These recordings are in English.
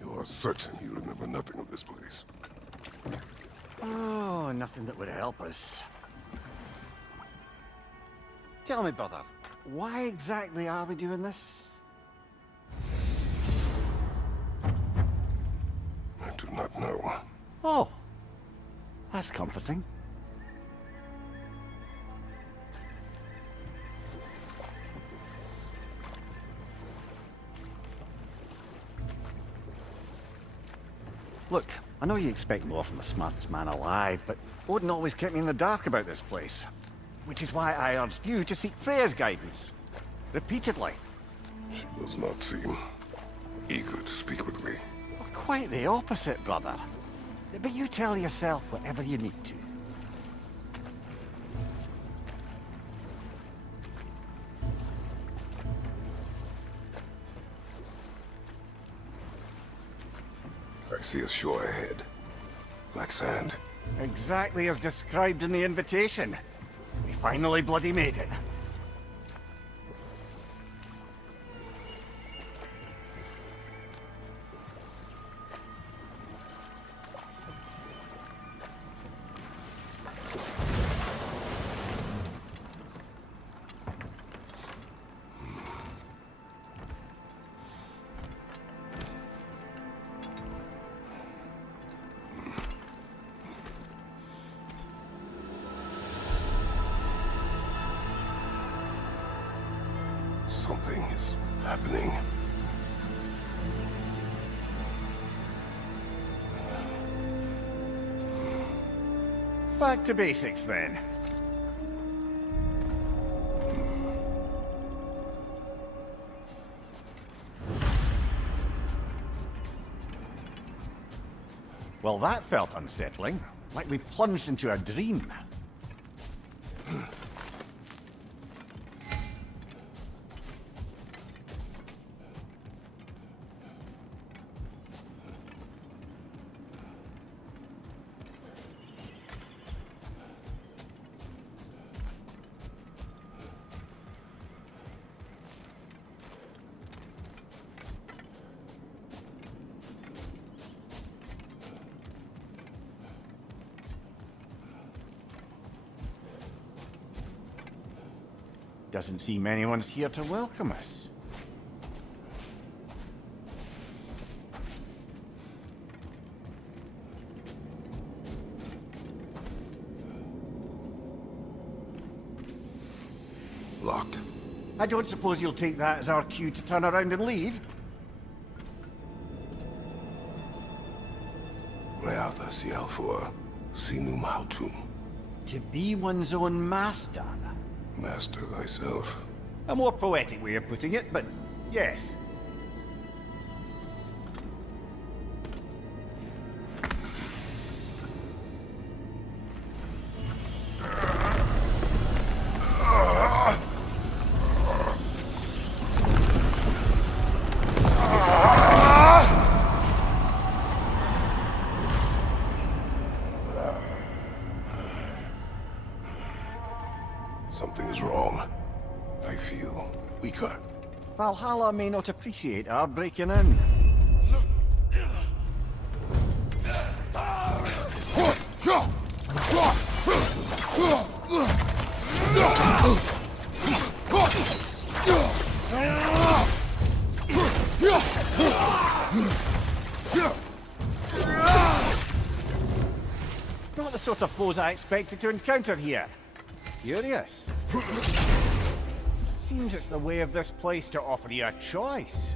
You are certain you remember nothing of this place? Oh, nothing that would help us. Tell me, brother, why exactly are we doing this? I do not know. Oh, that's comforting. Look, I know you expect more from the smartest man alive, but Odin always kept me in the dark about this place. Which is why I urged you to seek Freya's guidance. Repeatedly. She does not seem eager to speak with me. Well, quite the opposite, brother. But you tell yourself whatever you need to. I see a shore ahead. Black sand. Exactly as described in the invitation. We finally bloody made it. Something is happening. Back to basics then. Well, that felt unsettling. Like we plunged into a dream. Doesn't seem anyone's here to welcome us. Locked. I don't suppose you'll take that as our cue to turn around and leave? Reatha Sialfur, Sinum Hautum. To be one's own master. Master thyself. A more poetic way of putting it, but yes. Something is wrong. I feel weaker. Valhalla may not appreciate our breaking in. Not the sort of foes I expected to encounter here. Curious. Seems it's the way of this place to offer you a choice.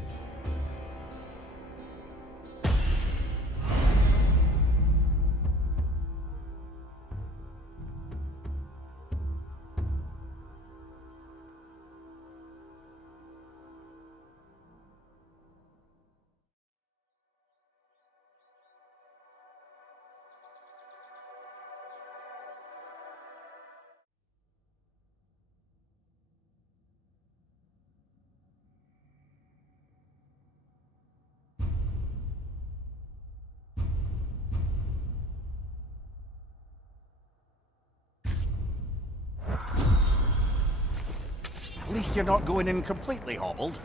At least you're not going in completely hobbled.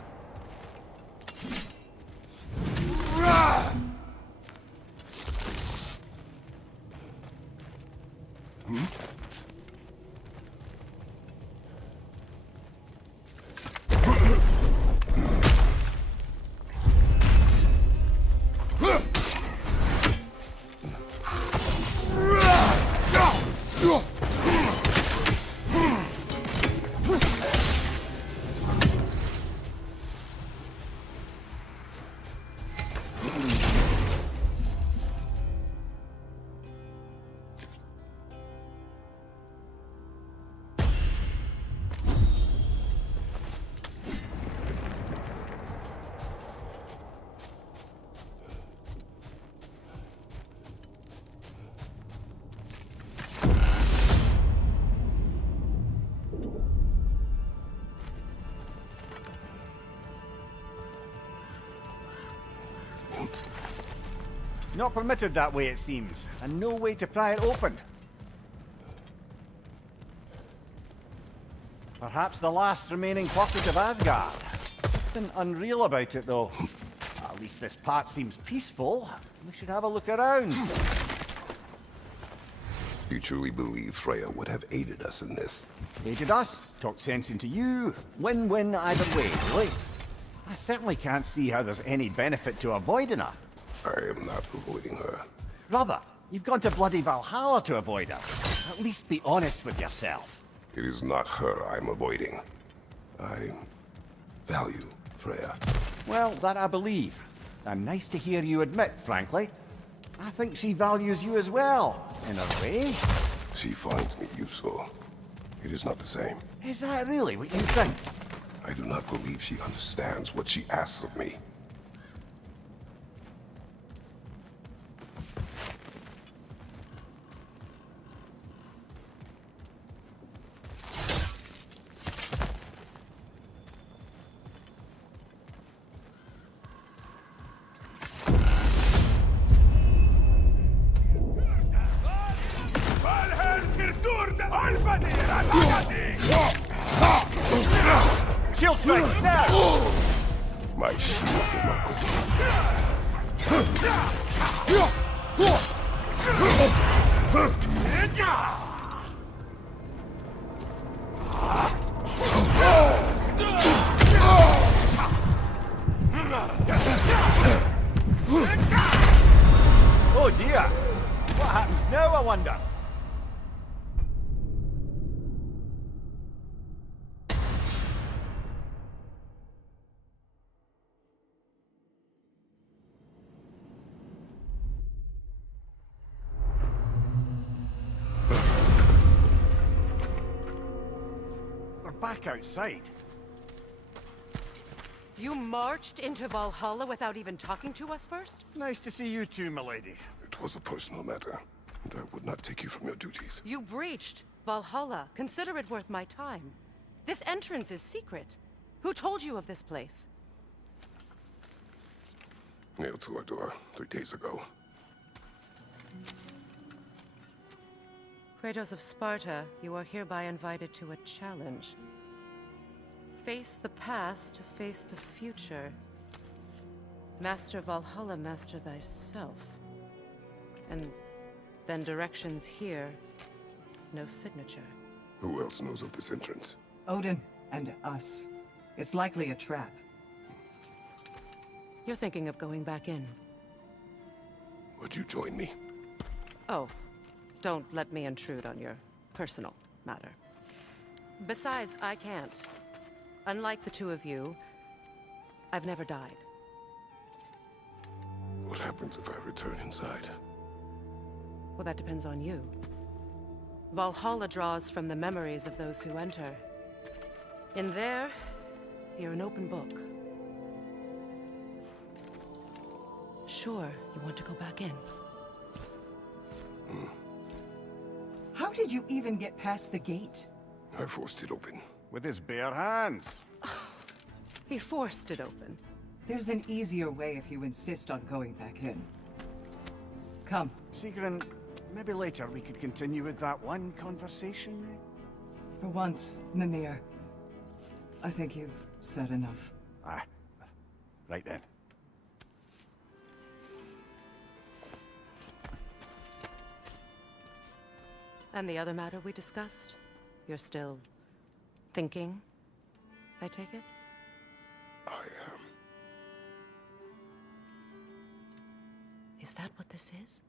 Not permitted that way, it seems, and no way to pry it open. Perhaps the last remaining pocket of Asgard. Something unreal about it, though. At least this part seems peaceful. We should have a look around. You truly believe Freya would have aided us in this? Aided us, talked sense into you. Win-win either way, really. I certainly can't see how there's any benefit to avoiding her. I am not avoiding her. Rather, you've gone to bloody Valhalla to avoid her. At least be honest with yourself. It is not her I'm avoiding. I value Freya. Well, that I believe. And nice to hear you admit, frankly. I think she values you as well, in a way. She finds me useful. It is not the same. Is that really what you think? I do not believe she understands what she asks of me. Shield strike, now! My shield will not go. Oh dear! What happens now, I wonder? Back outside. You marched into Valhalla without even talking to us first? Nice to see you too, milady. It was a personal matter, and I would not take you from your duties. You breached Valhalla. Consider it worth my time. This entrance is secret. Who told you of this place? Nailed to our door 3 days ago. Kratos of Sparta, you are hereby invited to a challenge. Face the past to face the future. Master Valhalla, master thyself. And then directions here, no signature. Who else knows of this entrance? Odin and us. It's likely a trap. You're thinking of going back in. Would you join me? Oh, don't let me intrude on your personal matter. Besides, I can't. Unlike the two of you, I've never died. What happens if I return inside? Well, that depends on you. Valhalla draws from the memories of those who enter. In there, you're an open book. Sure, you want to go back in. How did you even get past the gate? I forced it open. With his bare hands. He forced it open. There's an easier way if you insist on going back in. Come. Sigrun, maybe later we could continue with that one conversation. For once, Mimir. I think you've said enough. Ah, right then. And the other matter we discussed? You're still thinking, I take it? I Is that what this is?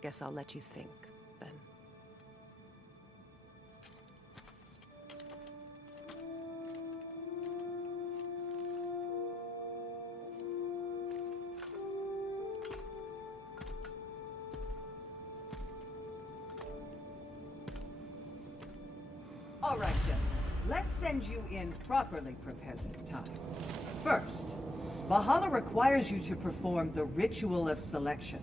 Guess I'll let you think, then. All right, gentlemen. Let's send you in properly prepared this time. First, Valhalla requires you to perform the ritual of selection.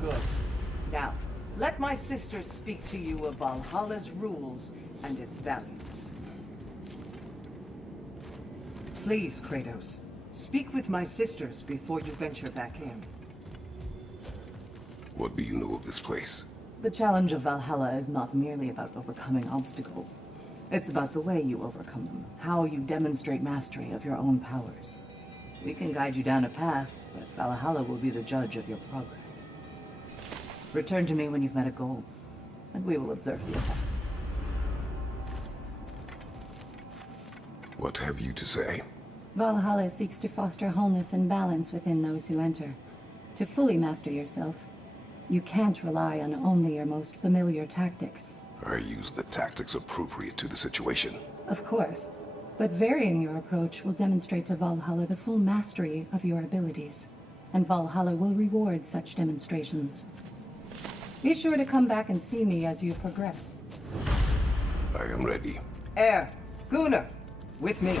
Good. Now, let my sisters speak to you of Valhalla's rules and its values. Please, Kratos, speak with my sisters before you venture back in. What do you know of this place? The challenge of Valhalla is not merely about overcoming obstacles. It's about the way you overcome them, how you demonstrate mastery of your own powers. We can guide you down a path, but Valhalla will be the judge of your progress. Return to me when you've met a goal, and we will observe the effects. What have you to say? Valhalla seeks to foster wholeness and balance within those who enter. To fully master yourself, you can't rely on only your most familiar tactics. I use the tactics appropriate to the situation. Of course, but varying your approach will demonstrate to Valhalla the full mastery of your abilities, and Valhalla will reward such demonstrations. Be sure to come back and see me as you progress. I am ready. Air, Gunnar, with me.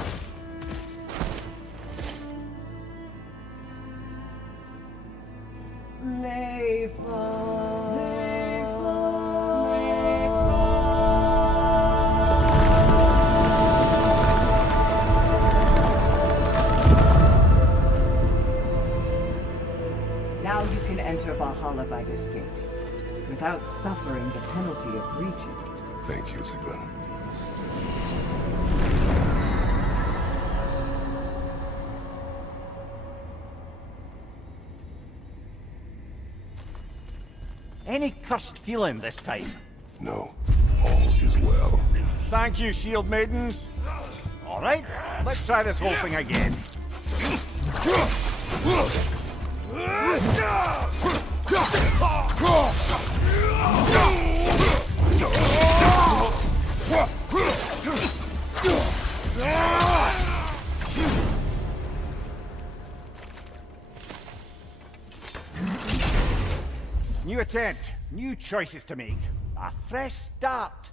Now you can enter Valhalla by this gate, without suffering the penalty of breaching. Thank you, Sigurd. Any cursed feeling this time? No, all is well. Thank you, shield maidens. All right, let's try this whole thing again. New attempt, new choices to make. A fresh start.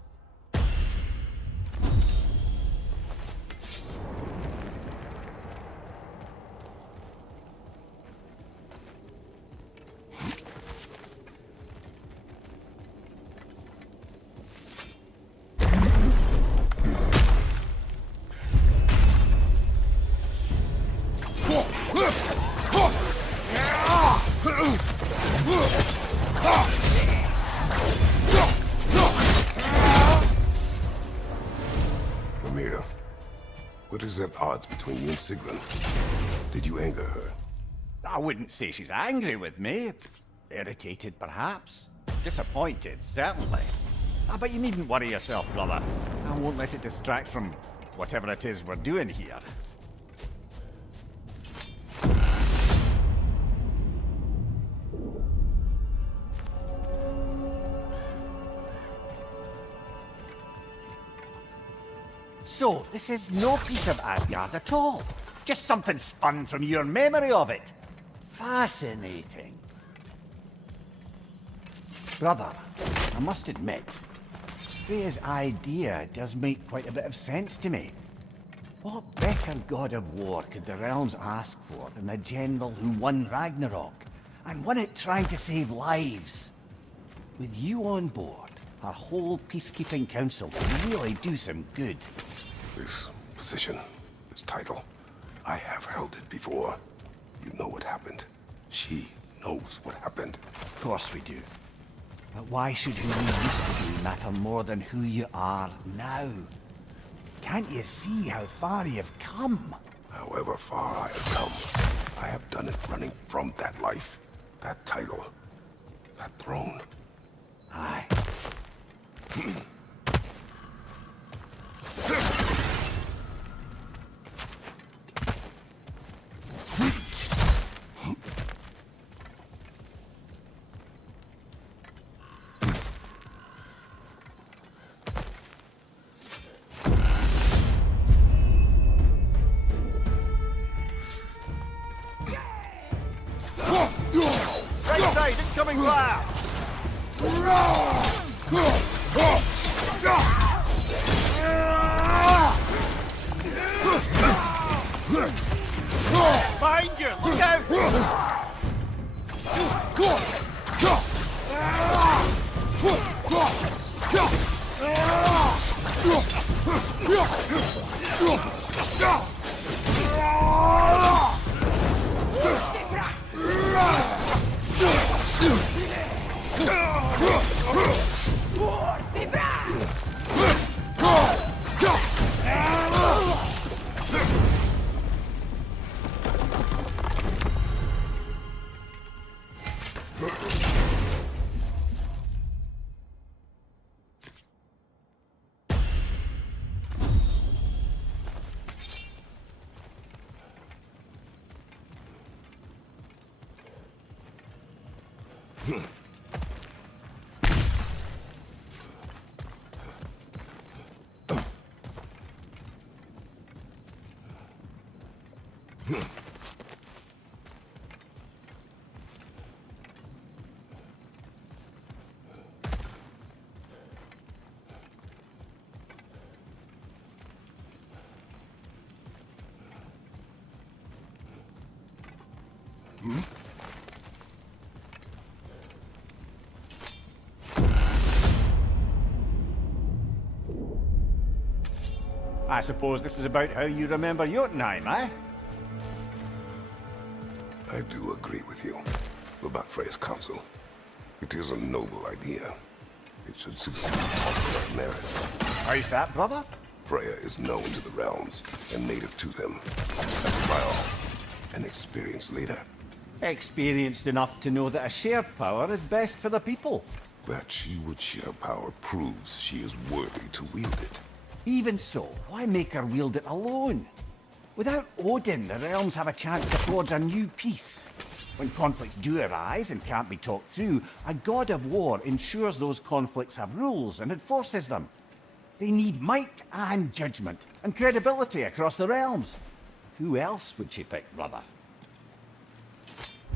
Mimir, what is at odds between you and Sigrun? Did you anger her? I wouldn't say she's angry with me. Irritated, perhaps. Disappointed, certainly. Ah, but you needn't worry yourself, brother. I won't let it distract from whatever it is we're doing here. So, this is no piece of Asgard at all. Just something spun from your memory of it. Fascinating. Brother, I must admit, Freya's idea does make quite a bit of sense to me. What better god of war could the realms ask for than the general who won Ragnarok, and won it trying to save lives? With you on board, our whole peacekeeping council can really do some good. This position, this title, I have held it before. You know what happened. She knows what happened. Of course we do. But why should who you used to be matter more than who you are now? Can't you see how far you've come? However far I have come, I have done it running from that life, that title, that throne. Aye. Right side, incoming fire! Behind you! Look out! I suppose this is about how you remember Jotunheim, eh? I do agree with you about Freya's council. It is a noble idea. It should succeed on their merits. How's that, brother? Freya is known to the realms and native to them. Respected by all. An experienced leader. Experienced enough to know that a shared power is best for the people. That she would share power proves she is worthy to wield it. Even so, why make her wield it alone? Without Odin, the realms have a chance to forge a new peace. When conflicts do arise and can't be talked through, a god of war ensures those conflicts have rules and enforces them. They need might and judgment, and credibility across the realms. Who else would she pick, brother?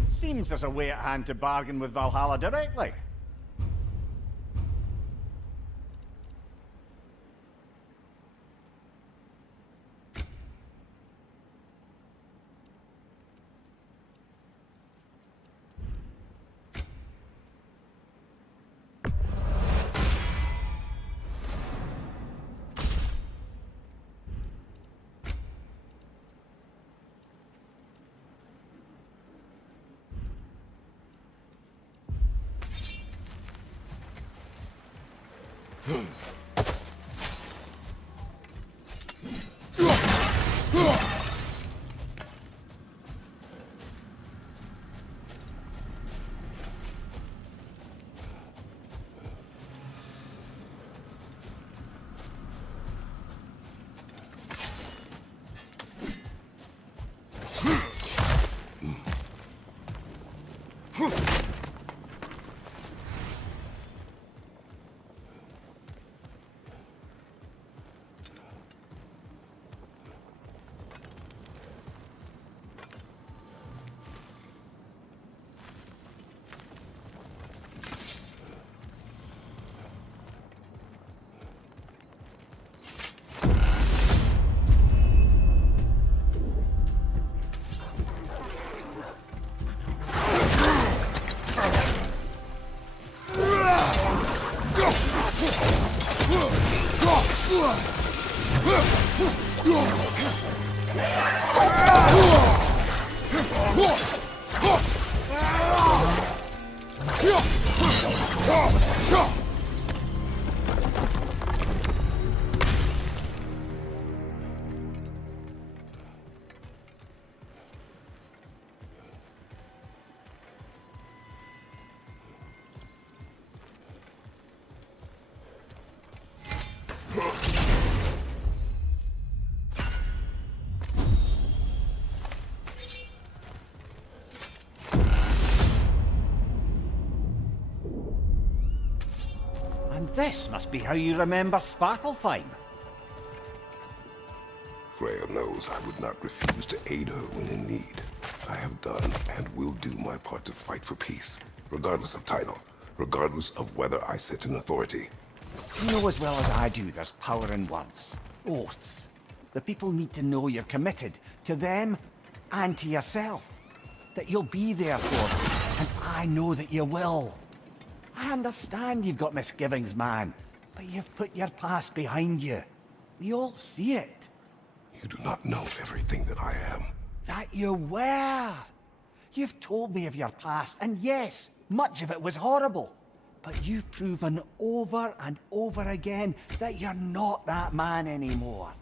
Seems there's a way at hand to bargain with Valhalla directly. This must be how you remember Sparklefine. Freya knows I would not refuse to aid her when in need. I have done and will do my part to fight for peace, regardless of title, regardless of whether I sit in authority. You know as well as I do there's power in words. Oaths. The people need to know you're committed to them and to yourself. That you'll be there for them, and I know that you will. I understand you've got misgivings, man, but you've put your past behind you. We all see it. You do not know everything that I am. That you were. You've told me of your past, and yes, much of it was horrible. But you've proven over and over again that you're not that man anymore.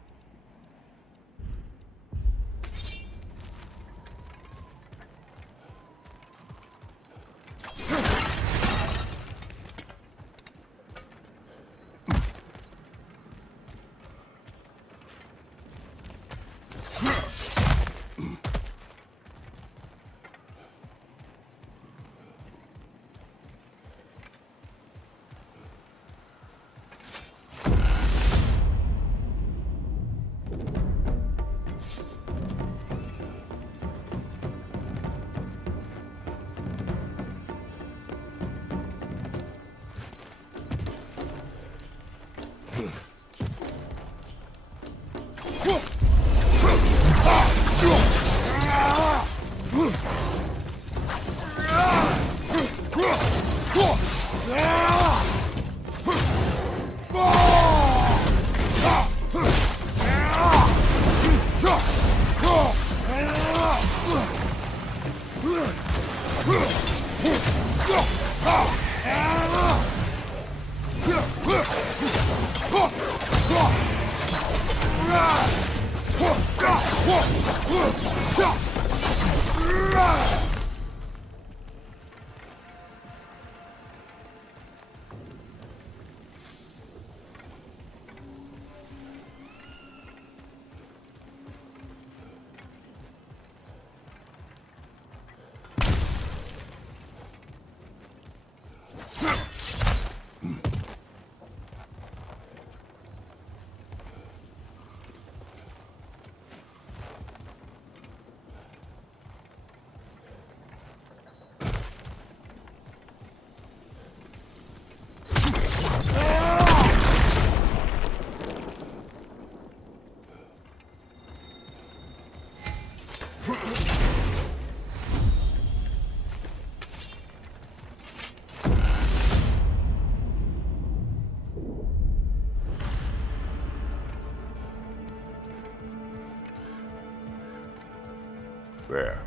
There.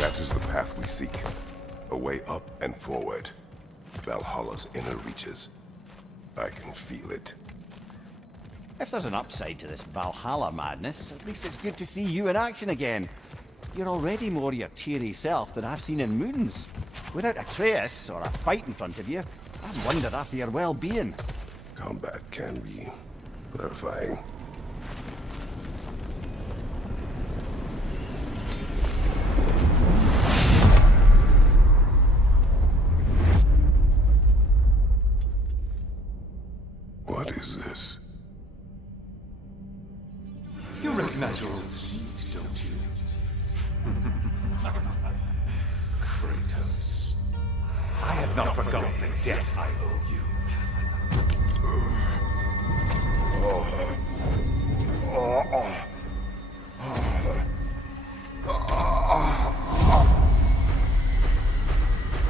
That is the path we seek. A way up and forward. Valhalla's inner reaches. I can feel it. If there's an upside to this Valhalla madness, at least it's good to see you in action again. You're already more your cheery self than I've seen in moons. Without Atreus, or a fight in front of you, I'd wonder after your well-being. Combat can be clarifying. What is this? You recognize your old seat, don't you? Kratos. I have not forgotten the debt I owe you.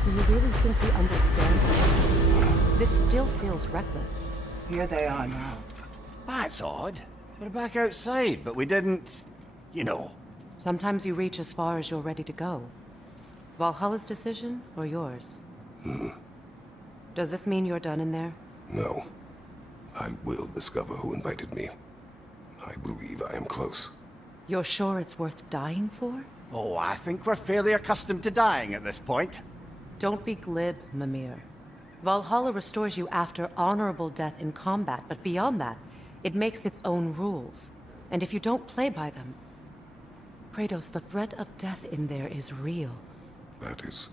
Do you really think we understand? This still feels reckless. Here they are now. That's odd. We're back outside, but we didn't... you know. Sometimes you reach as far as you're ready to go. Valhalla's decision, or yours? Does this mean you're done in there? No. I will discover who invited me. I believe I am close. You're sure it's worth dying for? Oh, I think we're fairly accustomed to dying at this point. Don't be glib, Mimir. Valhalla restores you after honorable death in combat, but beyond that, it makes its own rules. And if you don't play by them... Kratos, the threat of death in there is real. That is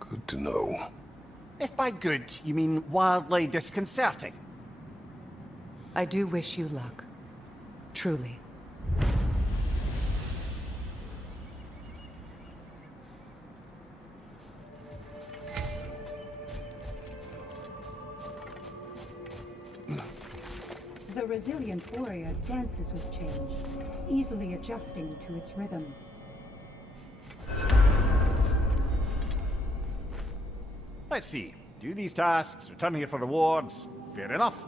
good to know. If by good you mean wildly disconcerting. I do wish you luck. Truly. The resilient warrior dances with change, easily adjusting to its rhythm. Let's see. Do these tasks, return here for rewards. Fair enough.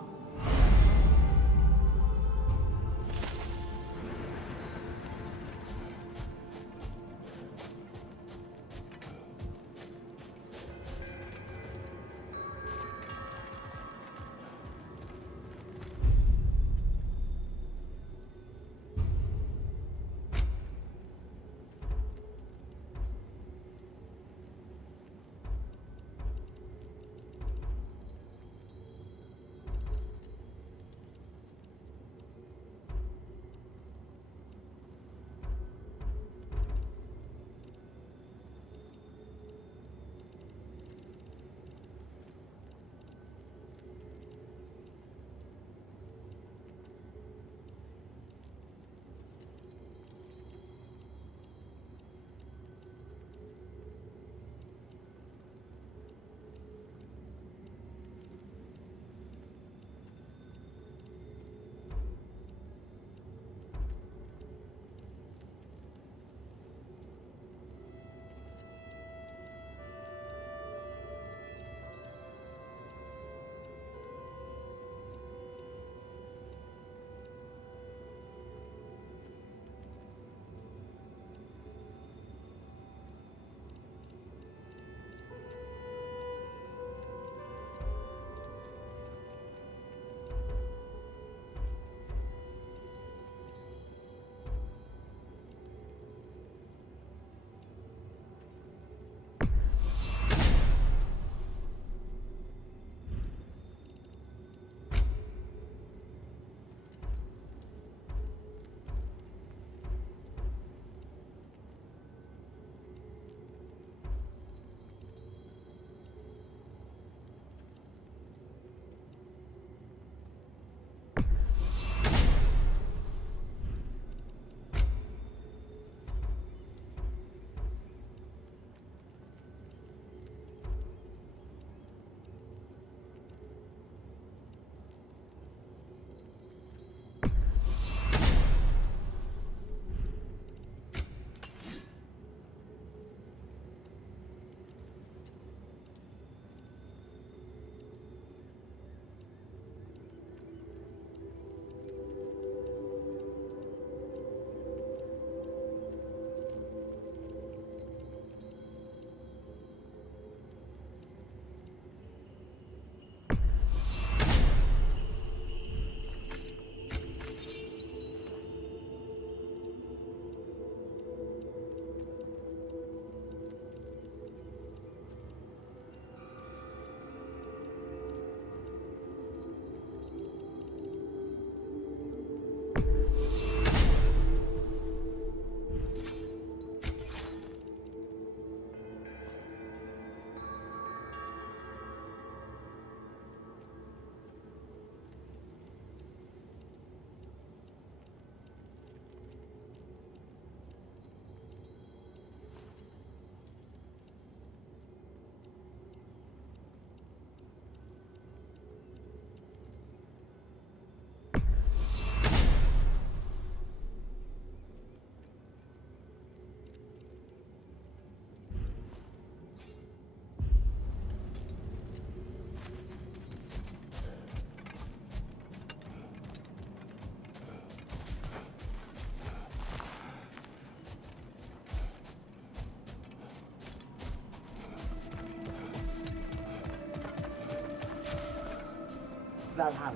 Valhalla,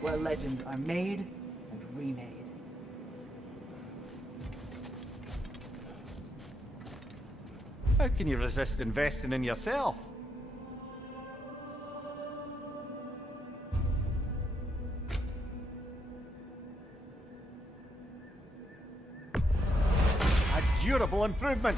where legends are made and remade. How can you resist investing in yourself? A durable improvement.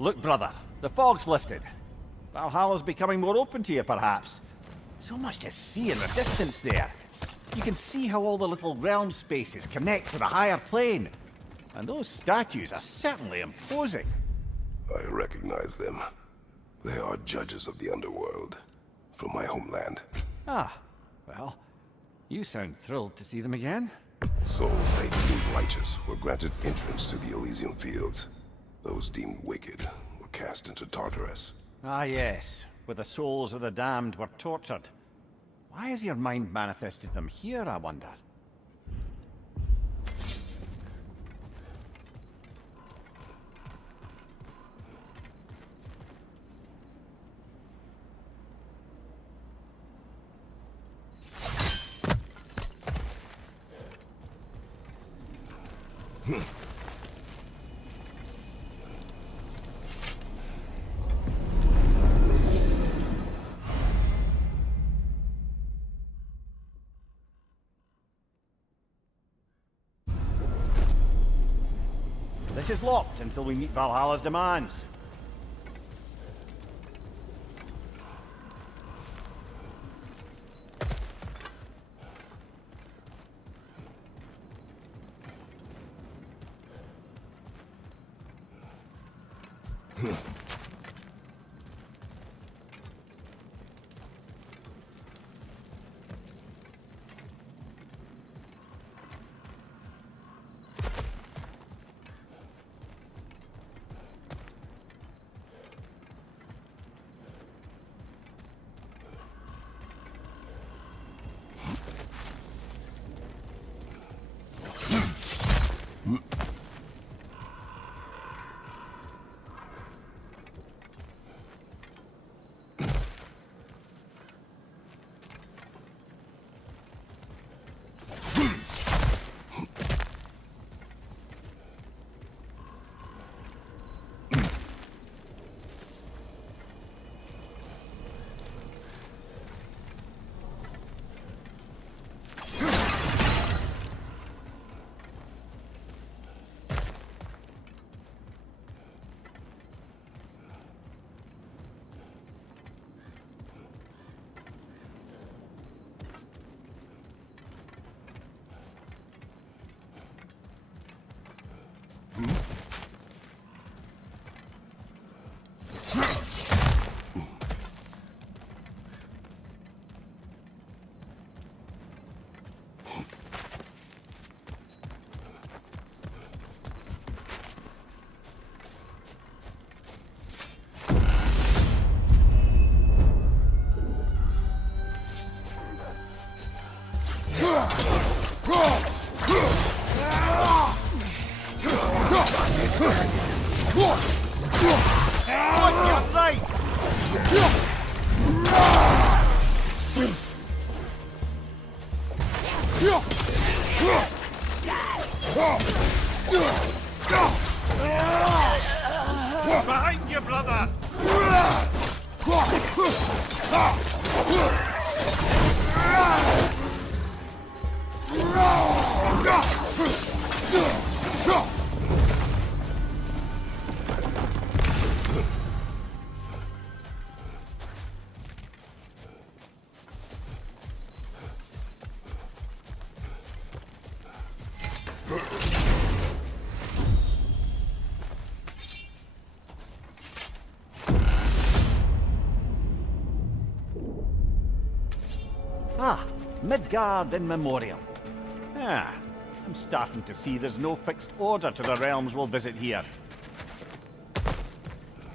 Look, brother, the fog's lifted. Valhalla's becoming more open to you, perhaps. So much to see in the distance there. You can see how all the little realm spaces connect to the higher plane. And those statues are certainly imposing. I recognize them. They are judges of the underworld, from my homeland. Ah, well, you sound thrilled to see them again. Souls they deemed righteous were granted entrance to the Elysian fields. Those deemed wicked were cast into Tartarus. Ah yes, where the souls of the damned were tortured. Why has your mind manifested them here, I wonder? This is locked until we meet Valhalla's demands. You're right! Behind you, brother! Ah, Midgard in memoriam. Ah, I'm starting to see there's no fixed order to the realms we'll visit here.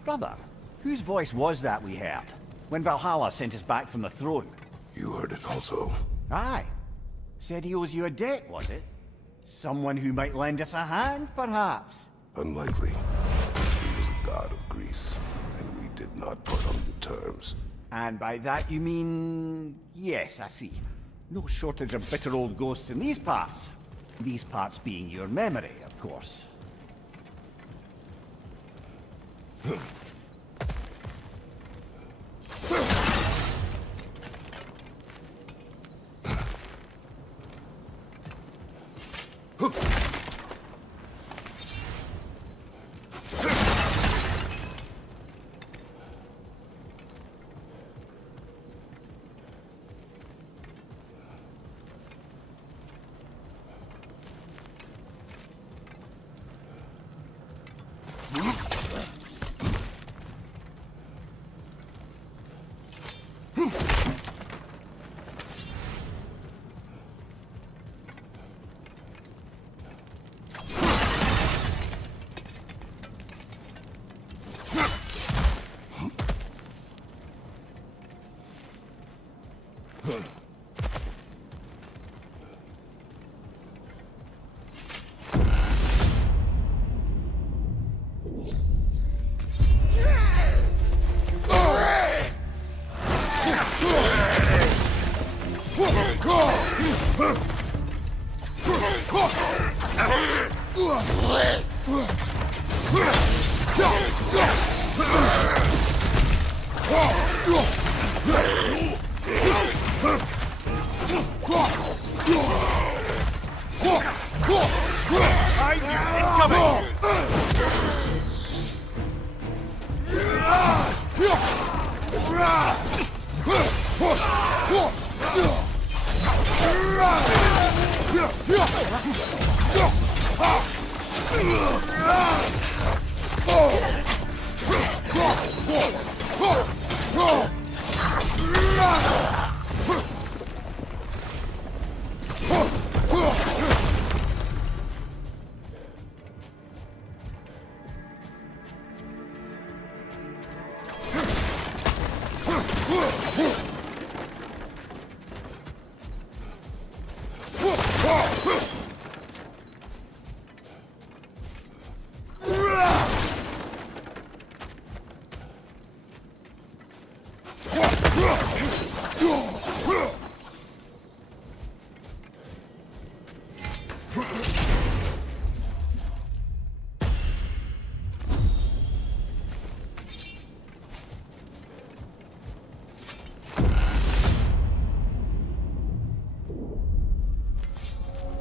Brother, whose voice was that we heard when Valhalla sent us back from the throne? You heard it also. Aye. Said he owes you a debt, was it? Someone who might lend us a hand, perhaps? Unlikely. He was a god of Greece, and we did not put on the terms. And by that you mean... Yes, I see. No shortage of bitter old ghosts in these parts. These parts being your memory, of course.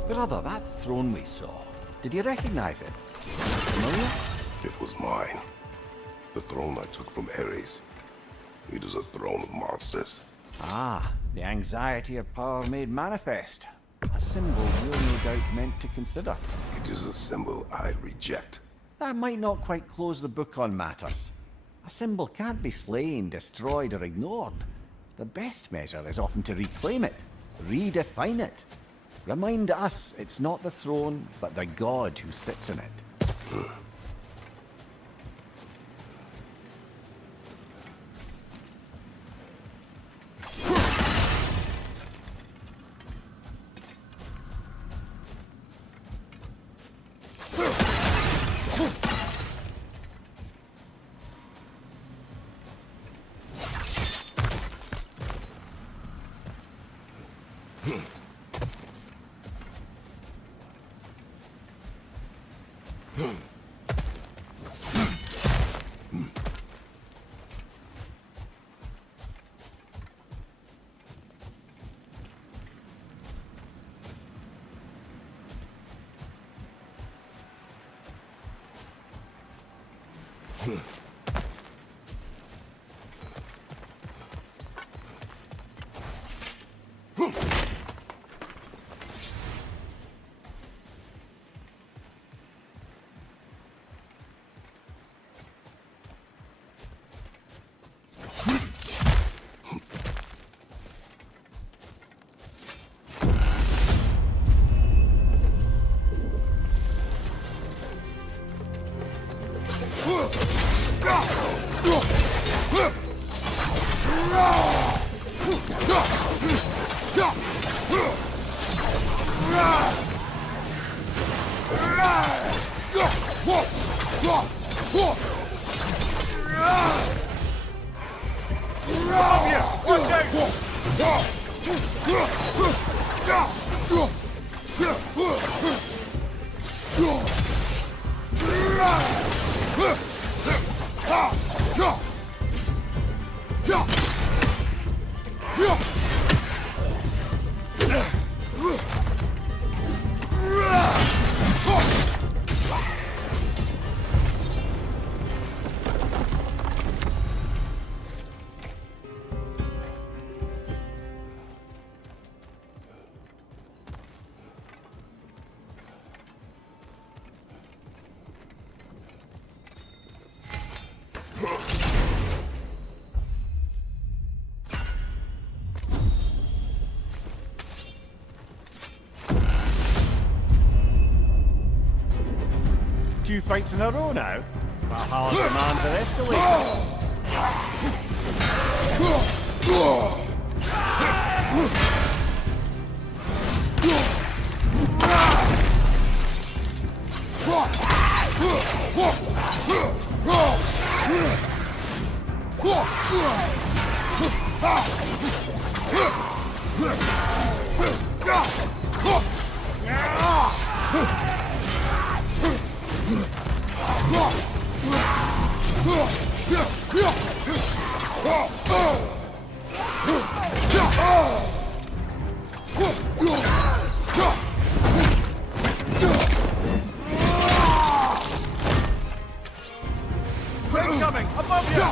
Brother, that throne we saw, did you recognize it? Familiar? It was mine. The throne I took from Ares. It is a throne of monsters. Ah, the anxiety of power made manifest. A symbol you're no doubt meant to consider. It is a symbol I reject. That might not quite close the book on matters. A symbol can't be slain, destroyed, or ignored. The best measure is often to reclaim it, redefine it. Remind us it's not the throne, but the god who sits in it. Two fights in a row now? Valhalla demands an escalation. Incoming! Above you!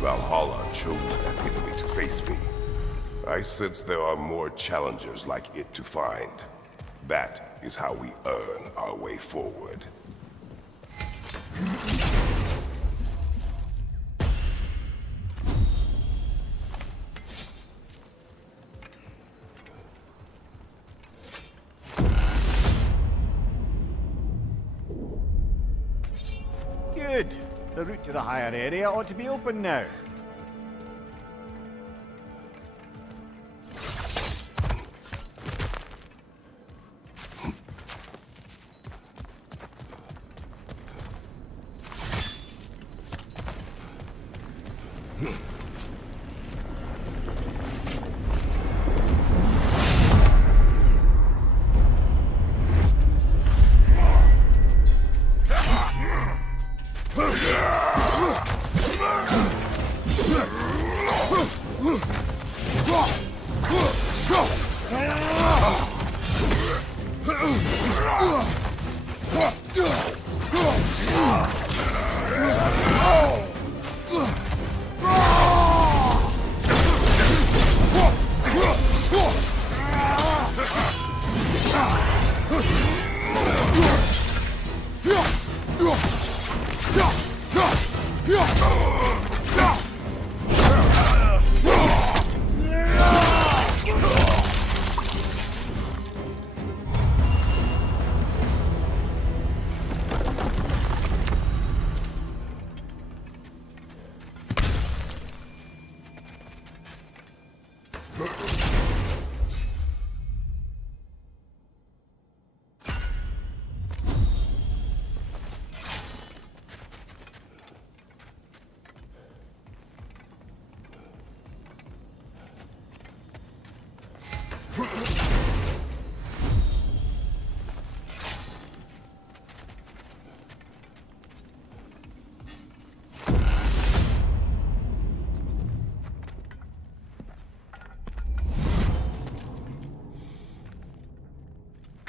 Valhalla chose an enemy to face me. I sense there are more challengers like it to find. That is how we earn our way forward. Good. The route to the higher area ought to be open now.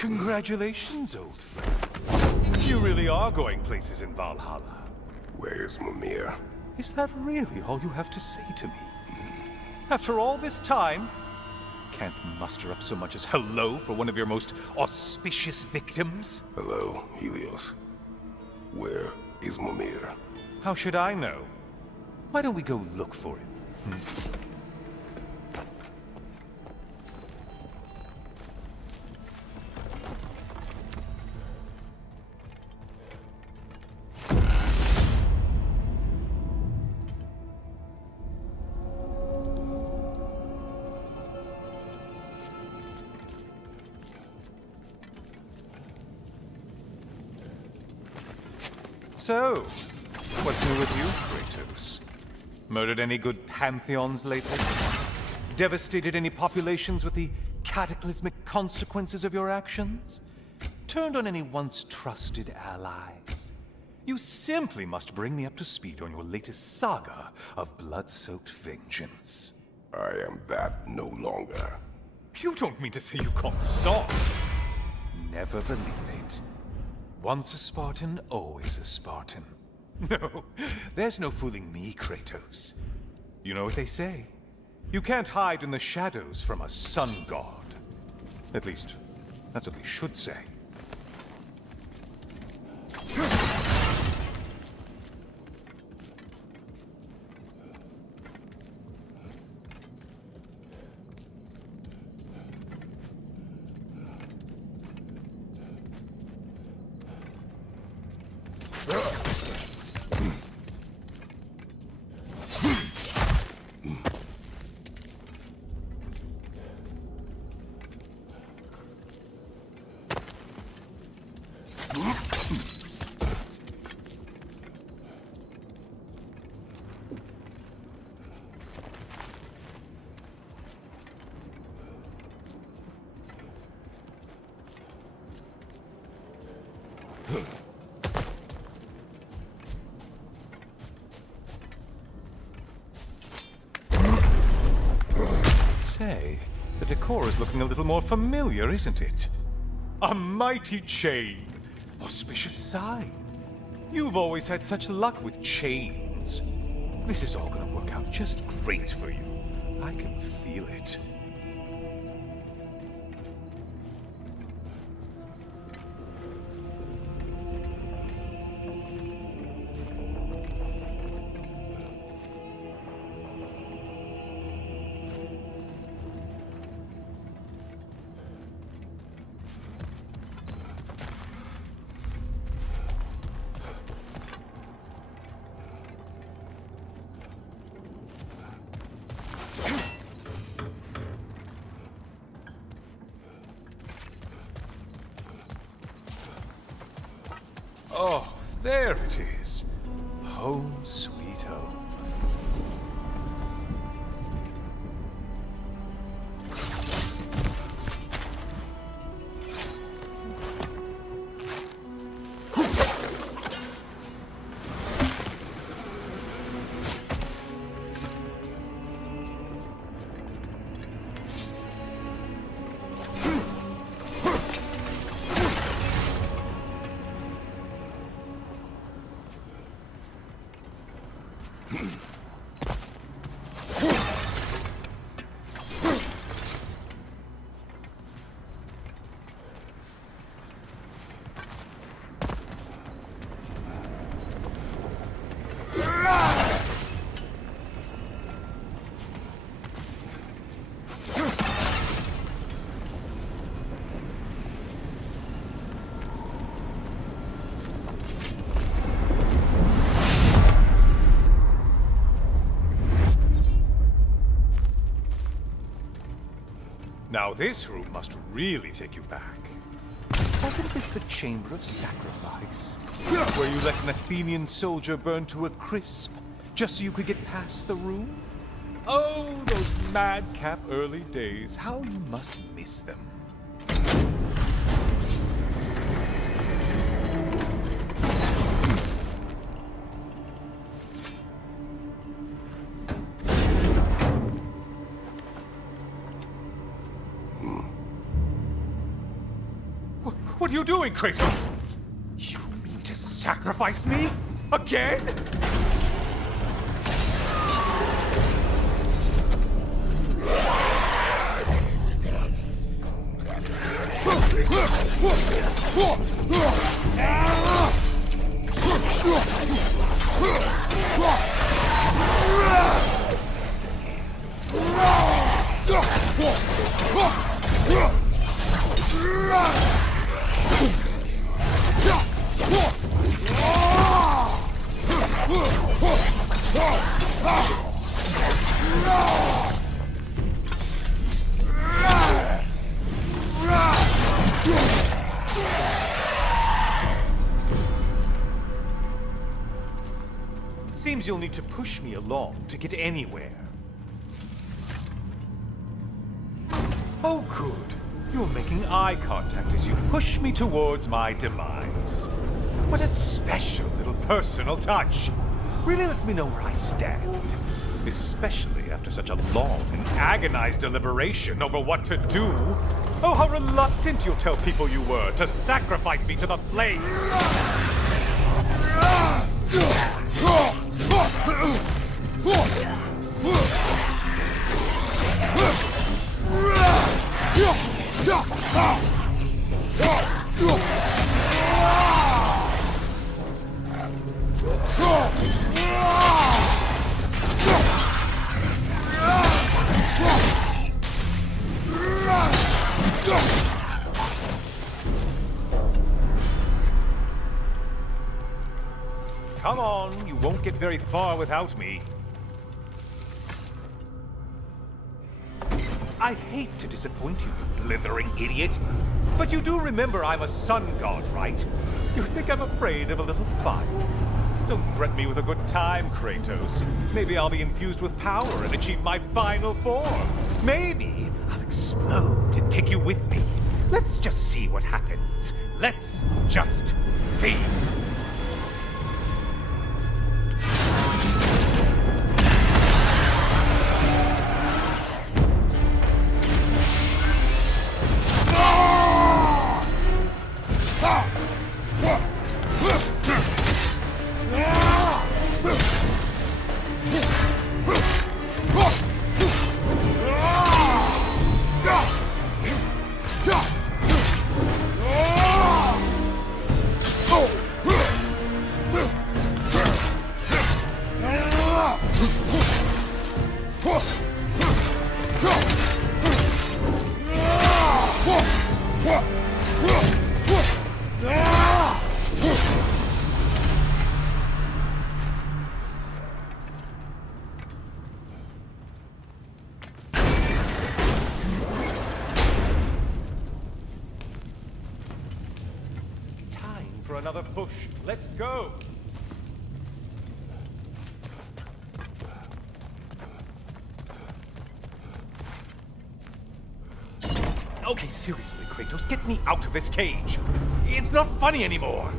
Congratulations, old friend. You really are going places in Valhalla. Where's Mimir? Is that really all you have to say to me? After all this time, can't muster up so much as hello for one of your most auspicious victims? Hello, Helios. Where is Mimir? How should I know? Why don't we go look for him? So, what's new with you, Kratos? Murdered any good pantheons lately? Devastated any populations with the cataclysmic consequences of your actions? Turned on any once trusted allies? You simply must bring me up to speed on your latest saga of blood-soaked vengeance. I am that no longer. You don't mean to say you've gone soft? Never believe it. Once a Spartan, always a Spartan. No, there's no fooling me, Kratos. You know what they say? You can't hide in the shadows from a sun god. At least, that's what they should say. Say, the decor is looking a little more familiar, isn't it? A mighty chain. Auspicious sign. You've always had such luck with chains. This is all gonna work out just great for you. I can feel it. Oh, there it is. Home sweet home. Now this room must really take you back. Wasn't this the Chamber of Sacrifice? Where you let an Athenian soldier burn to a crisp, just so you could get past the room? Oh, those madcap early days. How you must miss them. What are you doing, Kratos? You mean to sacrifice me? Again? Seems you'll need to push me along to get anywhere. Oh, good. You're making eye contact as you push me towards my demise. What a special little personal touch. Really lets me know where I stand. Especially after such a long and agonized deliberation over what to do. Oh, how reluctant you'll tell people you were to sacrifice me to the flames. Come on, you won't get very far without me. I hate to disappoint you, you blithering idiot. But you do remember I'm a sun god, right? You think I'm afraid of a little fun? Don't threaten me with a good time, Kratos. Maybe I'll be infused with power and achieve my final form. Maybe I'll explode and take you with me. Let's just see what happens. Let's just see. For another push. Let's go! Okay, seriously, Kratos, get me out of this cage. It's not funny anymore.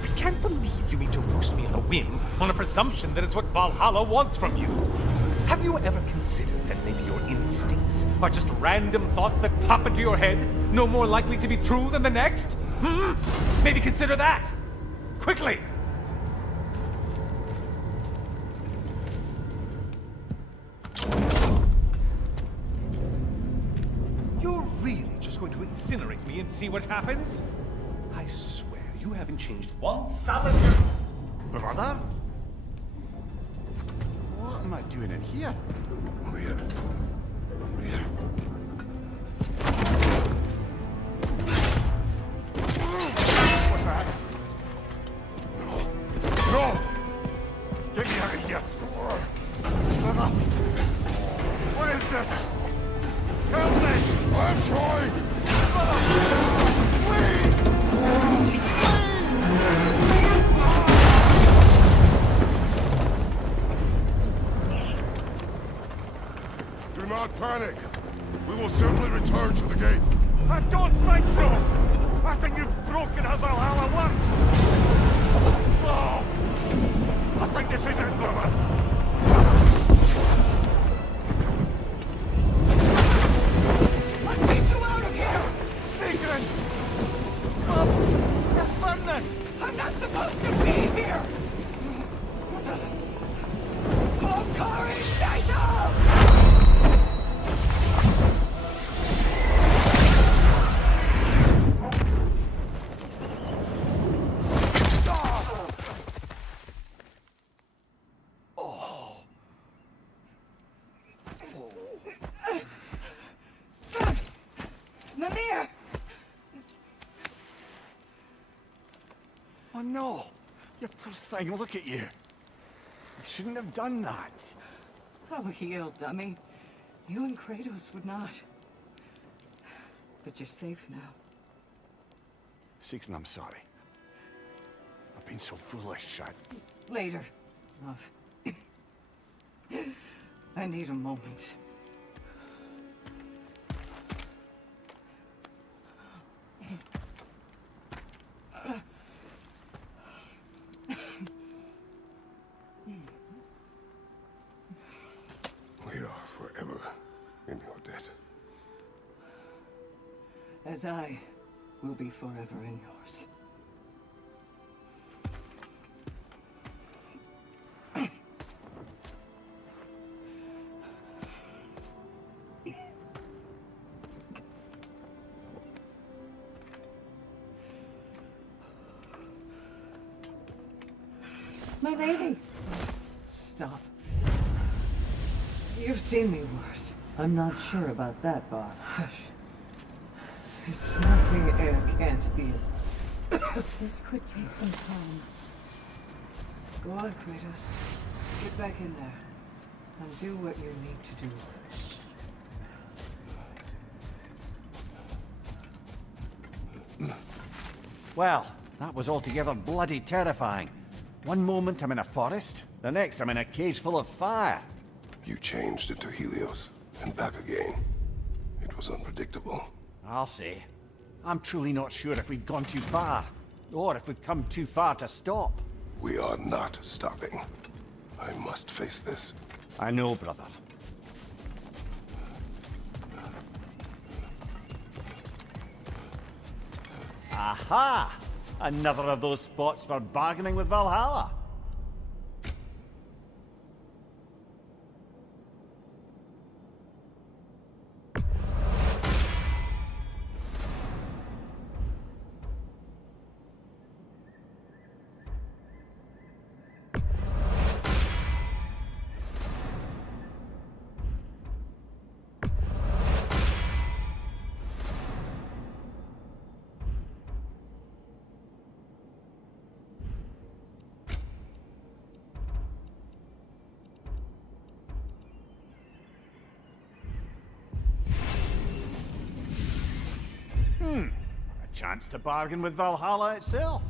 I can't believe you mean to roast me on a whim, on a presumption that it's what Valhalla wants from you. Have you ever considered that maybe your instincts are just random thoughts that pop into your head, no more likely to be true than the next? Maybe consider that! Quickly! You're really just going to incinerate me and see what happens? I swear, you haven't changed one solid... Brother? What am I doing in here? Over here. Over here. What's that? No! Get me out of here! Brother! What is this? Help me! I'm trying! Do not panic. We will simply return to on! I'm not supposed to be here! Mimir! Oh no! You poor thing, look at you. You shouldn't have done that. Oh, heal, dummy. You and Kratos would not. But you're safe now. Secret, I'm sorry. I've been so foolish. Later, love. I need a moment. We are forever in your debt. As I will be forever in yours. My lady! Stop. You've seen me worse. I'm not sure about that, boss. Hush. It's nothing air can't heal. This could take some time. Go on, Kratos. Get back in there. And do what you need to do. Well, that was altogether bloody terrifying. One moment I'm in a forest, the next I'm in a cage full of fire. You changed into Helios, and back again. It was unpredictable. I'll say. I'm truly not sure if we've gone too far, or if we've come too far to stop. We are not stopping. I must face this. I know, brother. Aha! Another of those spots for bargaining with Valhalla. A chance to bargain with Valhalla itself.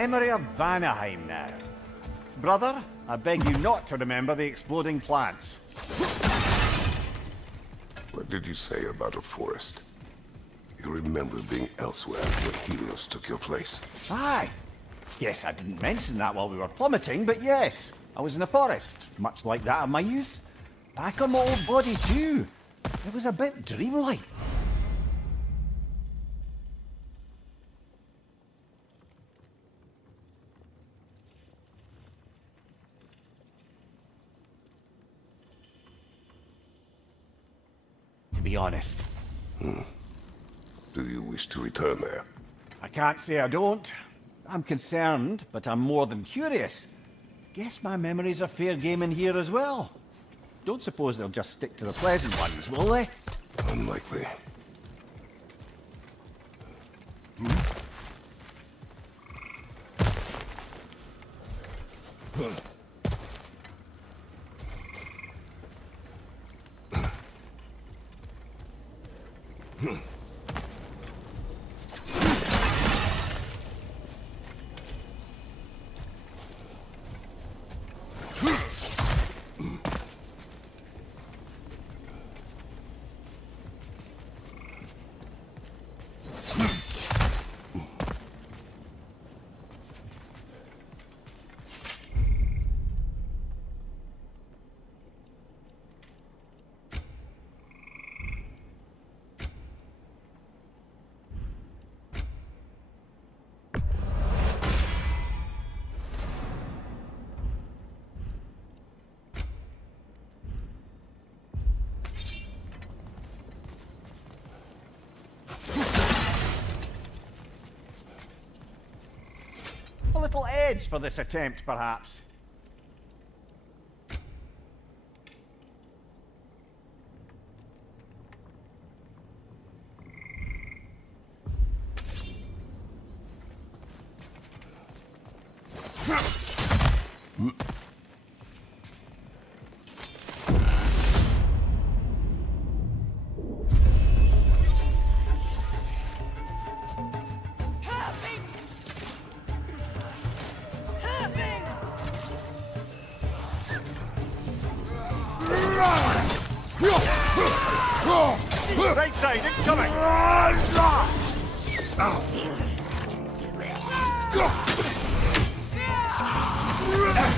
Memory of Vanaheim now. Brother, I beg you not to remember the exploding plants. What did you say about a forest? You remember being elsewhere when Helios took your place? Aye. Yes, I didn't mention that while we were plummeting, but yes. I was in a forest, much like that of my youth. Back on my old body too. It was a bit dreamlike. To be honest. Do you wish to return there? I can't say I don't. I'm concerned, but I'm more than curious. Guess my memories are fair game in here as well. Don't suppose they'll just stick to the pleasant ones, will they? Unlikely. A little edge for this attempt, perhaps. Right side, incoming! Another Reinhardt! To the left!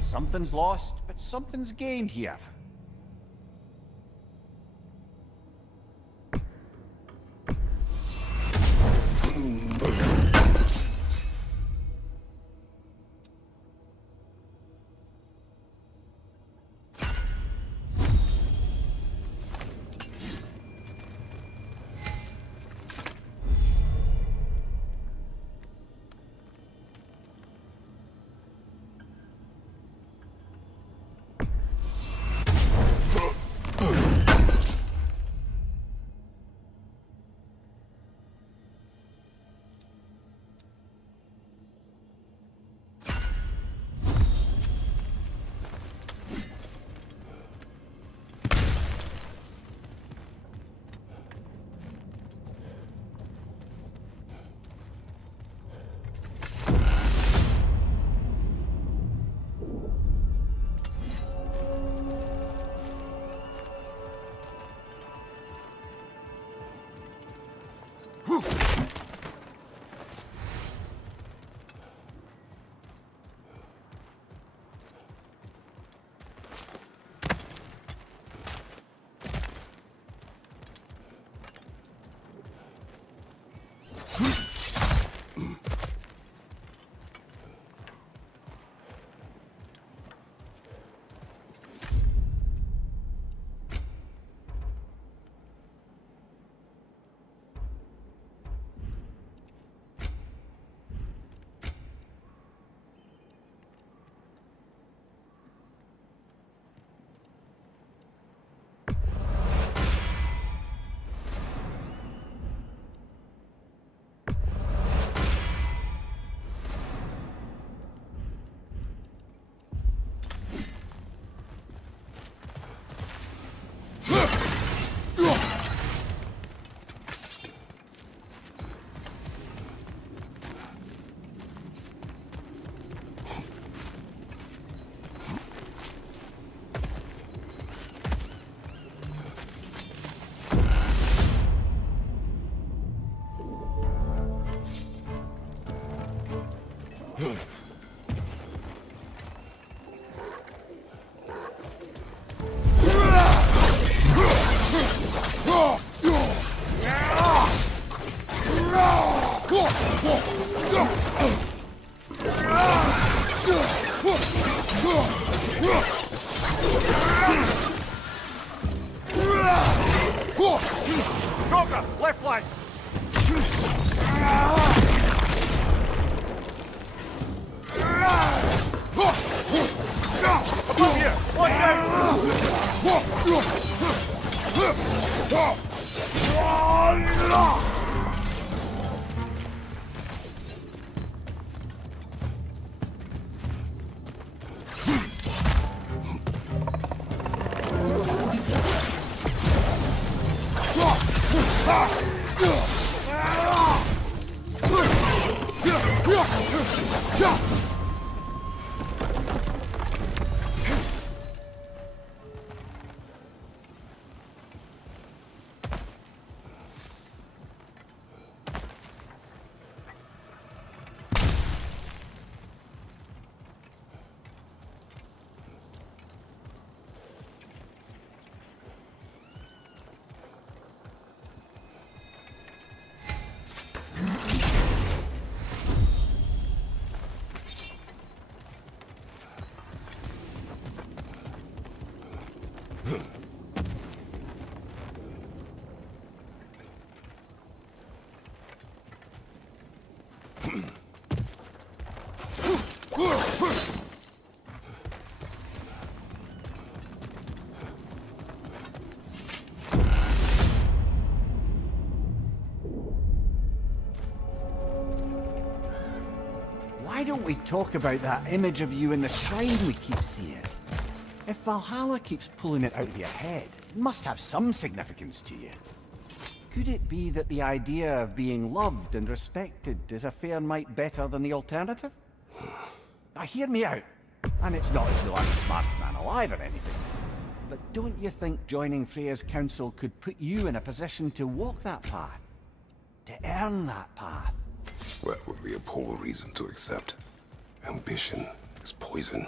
Something's lost, but something's gained here. Roger, left flank! Above here! Watch out! Why don't we talk about that image of you in the shrine we keep seeing? If Valhalla keeps pulling it out of your head, it must have some significance to you. Could it be that the idea of being loved and respected is a fair mite better than the alternative? Now hear me out, and it's not as though I'm the smartest man alive or anything, but don't you think joining Freya's council could put you in a position to walk that path? To earn that path? That would be a poor reason to accept. Ambition is poison.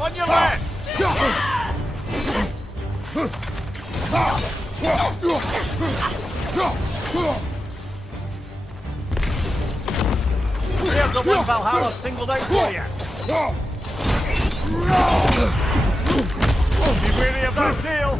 On your left! There's the one Valhalla singled out for you! Be wary of that tail!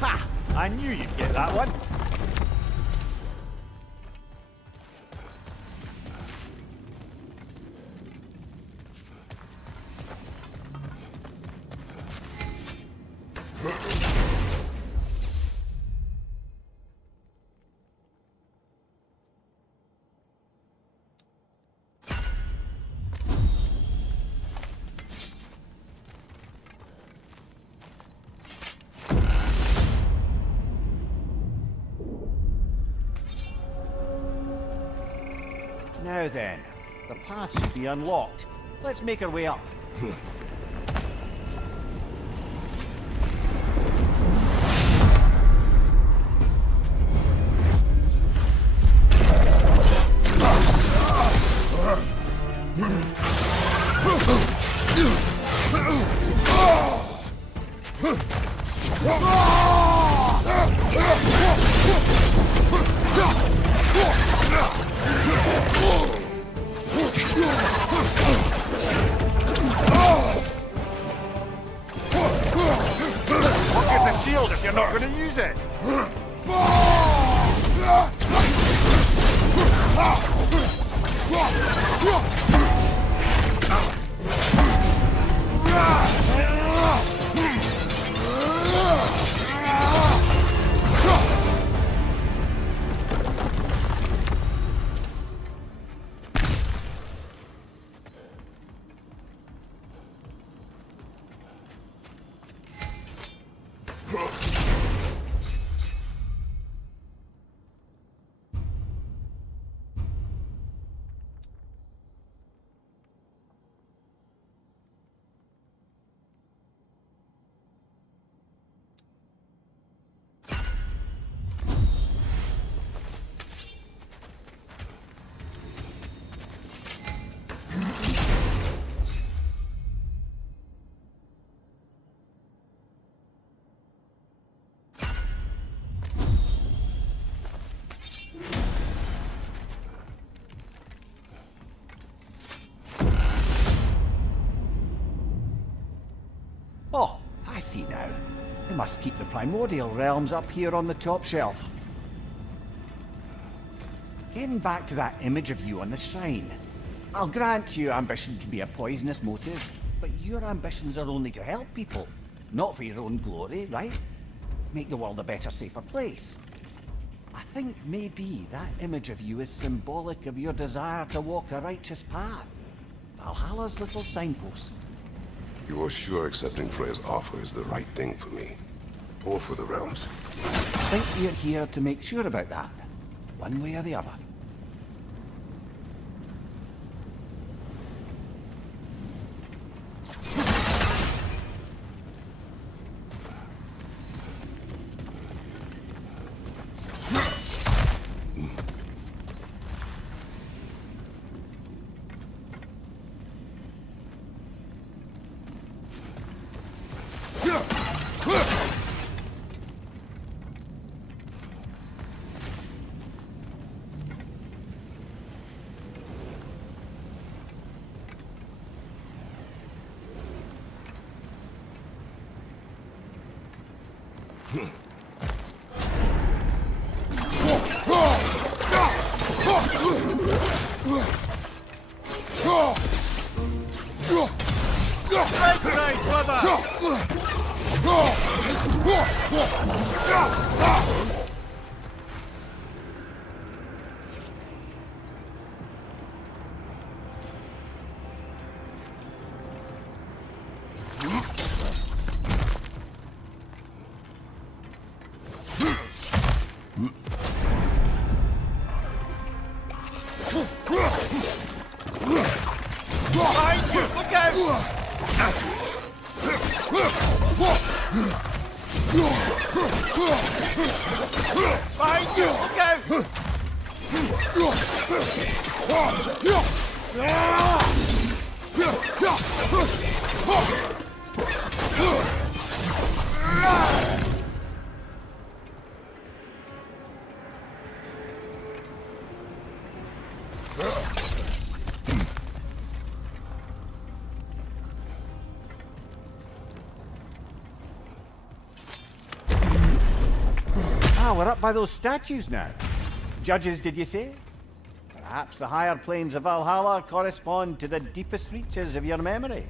Ha! I knew you'd get that one. Now then, the path should be unlocked. Let's make our way up. Shield if you're not going to use it! Oh, I see now. They must keep the primordial realms up here on the top shelf. Getting back to that image of you on the shrine. I'll grant you ambition can be a poisonous motive, but your ambitions are only to help people, not for your own glory, right? Make the world a better, safer place. I think maybe that image of you is symbolic of your desire to walk a righteous path. Valhalla's little signpost. You're sure accepting Freya's offer is the right thing for me? Or for the realms? I think we're here to make sure about that, one way or the other. Ah, we're up by those statues now. Judges, did you say? Perhaps the higher planes of Valhalla correspond to the deepest reaches of your memory.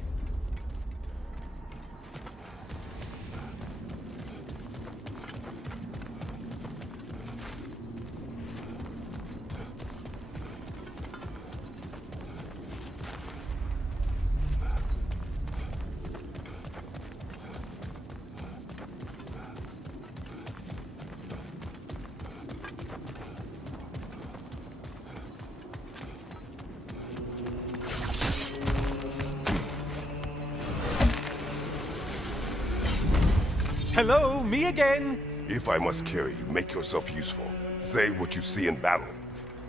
Hello, me again. If I must carry you, make yourself useful. Say what you see in battle.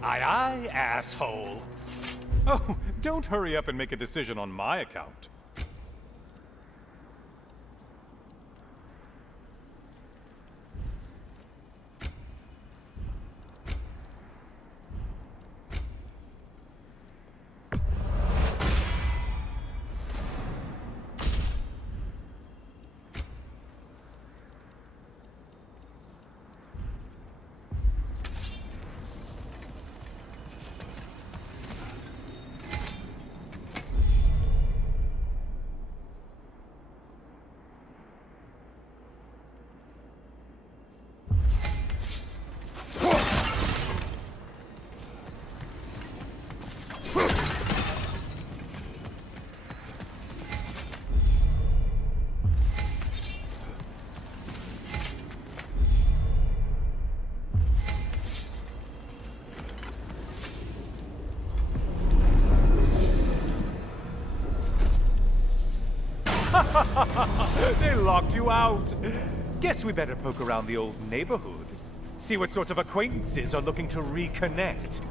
Aye, aye, asshole. Oh, don't hurry up and make a decision on my account. They locked you out. Guess we better poke around the old neighborhood. See what sorts of acquaintances are looking to reconnect.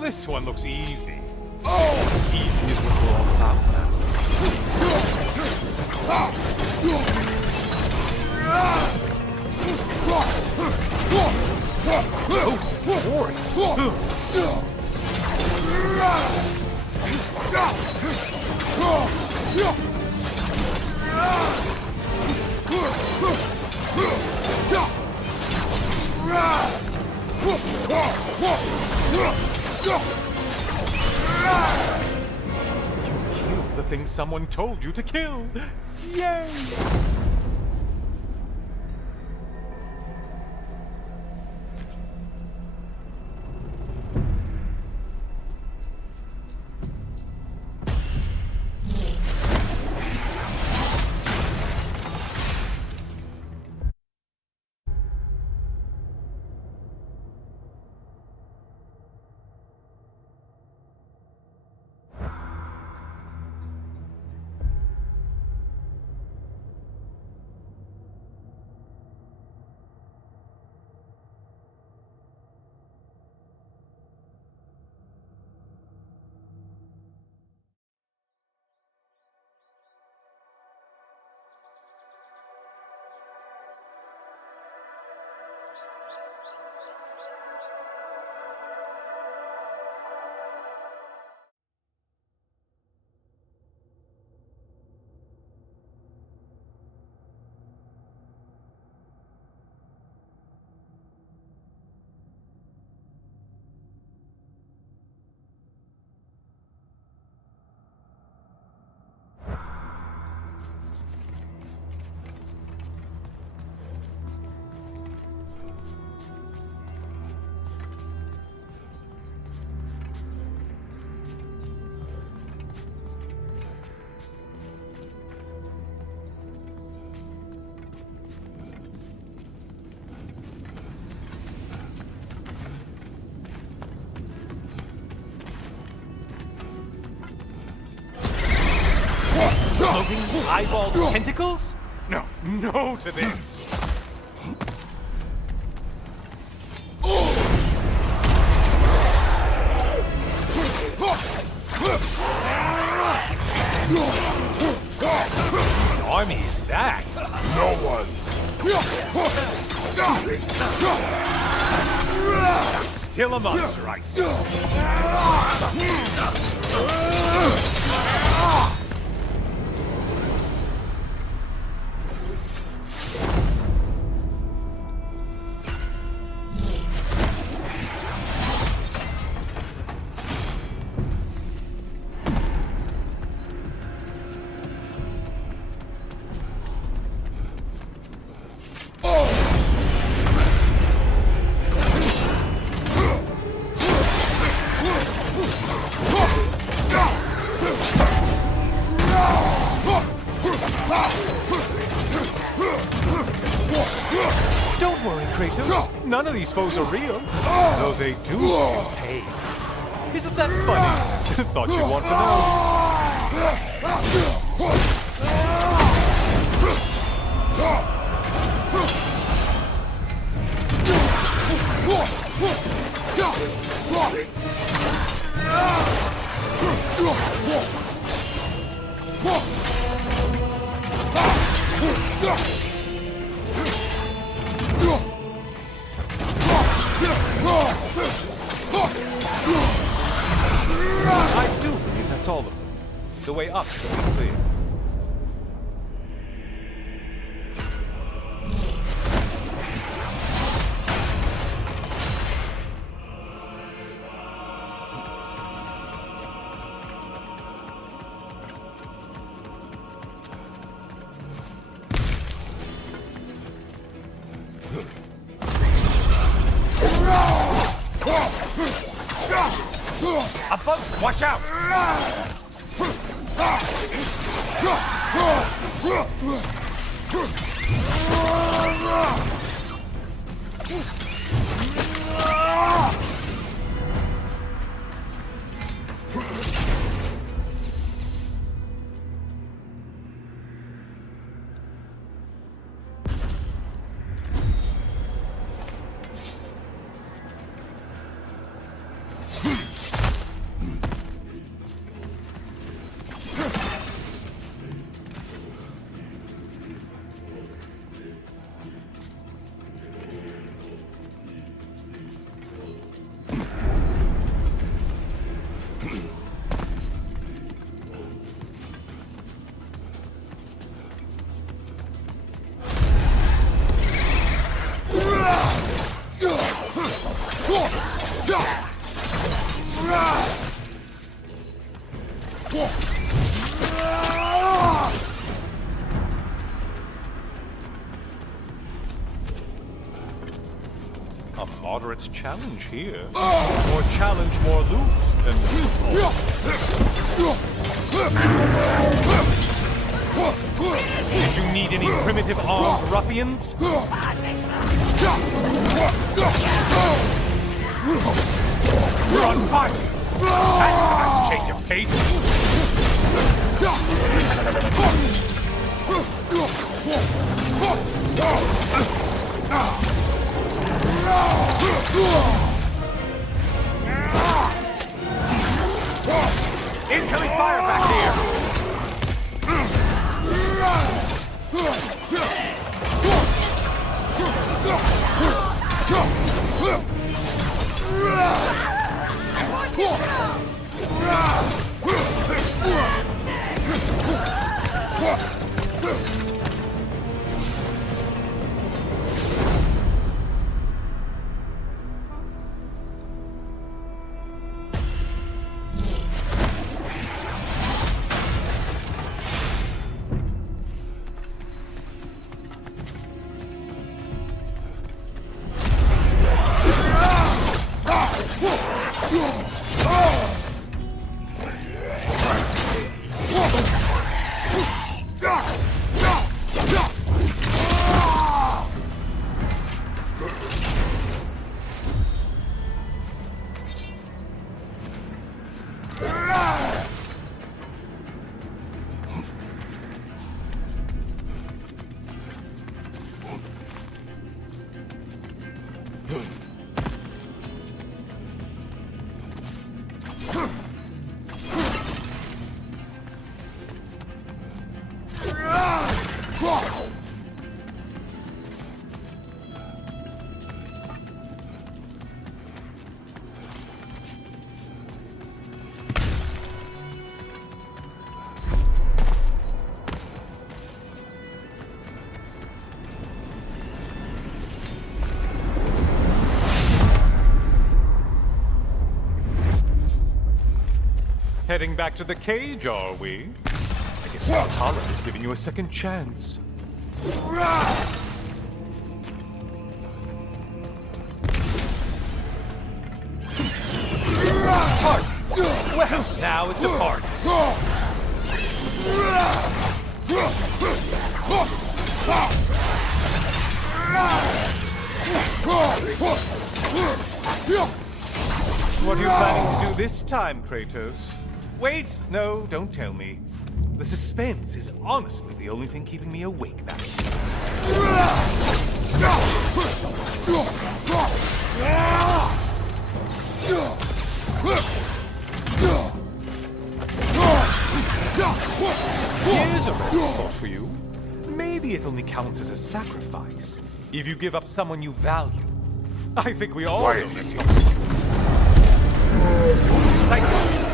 This one looks easy. Oh! Easy is what we're all about now. Those warriors! You killed the thing someone told you to kill! Yay! Eyeball tentacles? No, no to this! Whose army is that? No one. Still a monster, I see. Don't worry, Kratos. None of these foes are real, though they do feel pain. Isn't that funny? Thought you'd want to I do believe that's all of them. The way up should be clear. Above, watch out! A moderate challenge here. More challenge, more loot. And did you need any primitive armed ruffians? We're on fire! That's a nice change of pace! Incoming fire back here! Heading back to the cage, are we? I guess Valhalla is giving you a second chance. Party! Well, now it's a party. What are you planning to do this time, Kratos? Wait, no, don't tell me. The suspense is honestly the only thing keeping me awake back here. Here's a random thought for you. Maybe it only counts as a sacrifice if you give up someone you value. I think we all know that's Cyclops.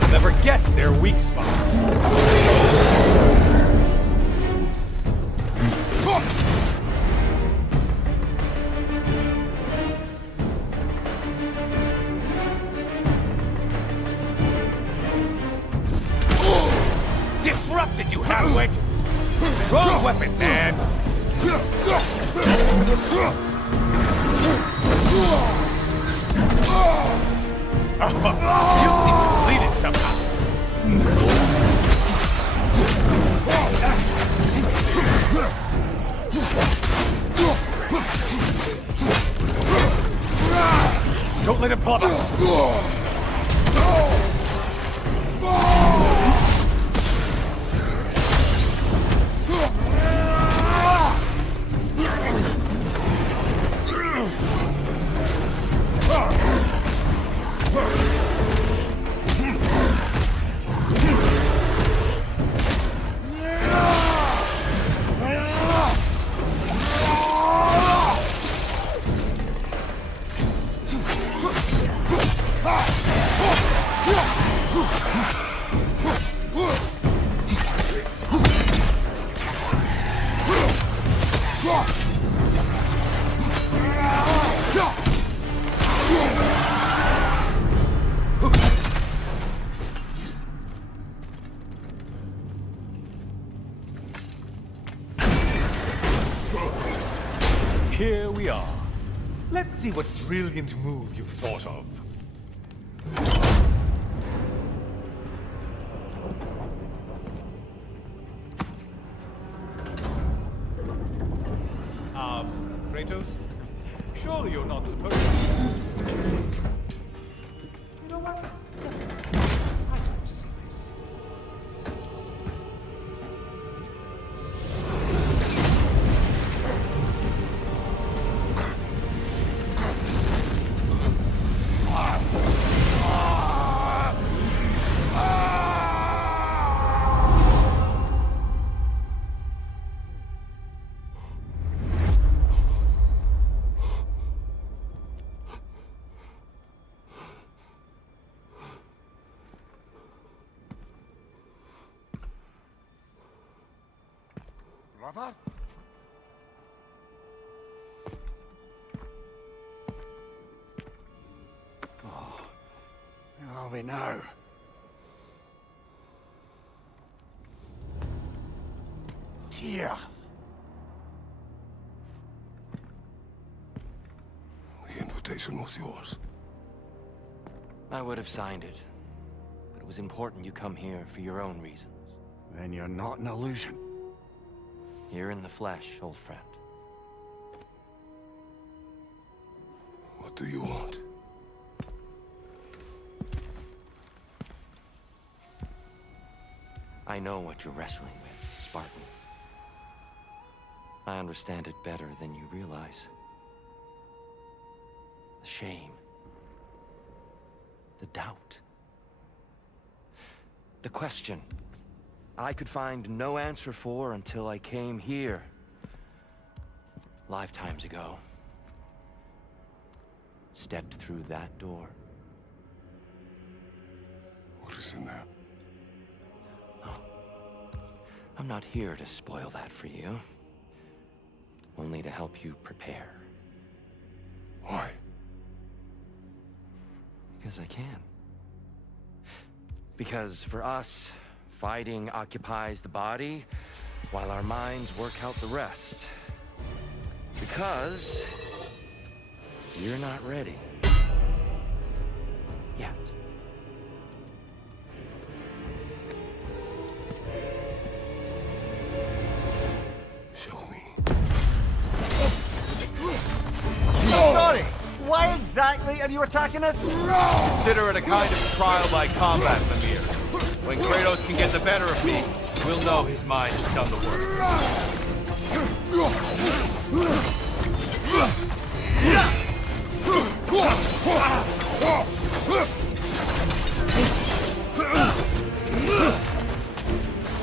You'll never guess their weak spot. Disrupted, you half-wit! Wrong weapon, man! You seem depleted somehow. Don't let him pull up. Here we are. Let's see what brilliant move you've thought of. Kratos? Surely you're not supposed to... You know what? I'd like to see this. Brother? Oh, where are we now? Here. The invitation was yours. I would have signed it, but it was important you come here for your own reasons. Then you're not an illusion. You're in the flesh, old friend. What do you want? I know what you're wrestling with, Spartan. I understand it better than you realize. The shame. The doubt. The question I could find no answer for until I came here. Lifetimes ago. Stepped through that door. What is in there? I'm not here to spoil that for you. Only to help you prepare. Why? Because I can. Because for us, fighting occupies the body, while our minds work out the rest. Because you're not ready. Yet. Show me. Sorry! Why exactly are you attacking us? Consider it a kind of trial by combat, Mimir. When Kratos can get the better of me, we'll know his mind has done the work.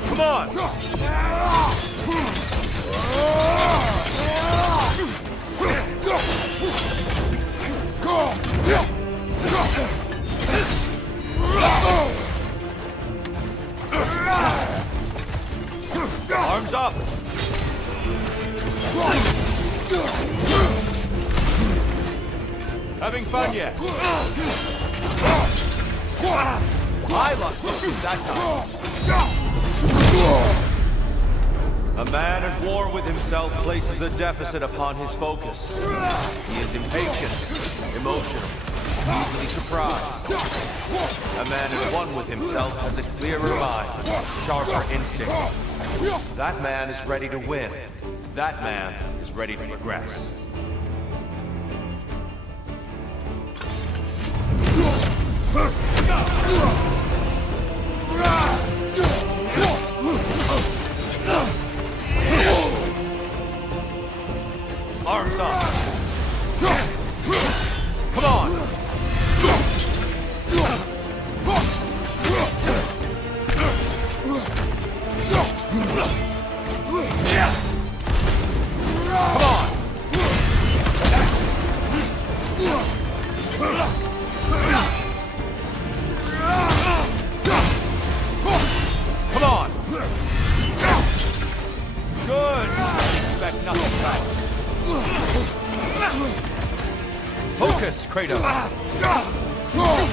Come on! Arms up! Having fun yet? I lost focus that time. A man at war with himself places a deficit upon his focus. He is impatient, emotional, easily surprised. A man at one with himself has a clearer mind, sharper instincts. That man is ready to win. That man is ready to progress. Arms up. Come on. Come on. Good. Expect nothing less. Focus, Kratos. Come on.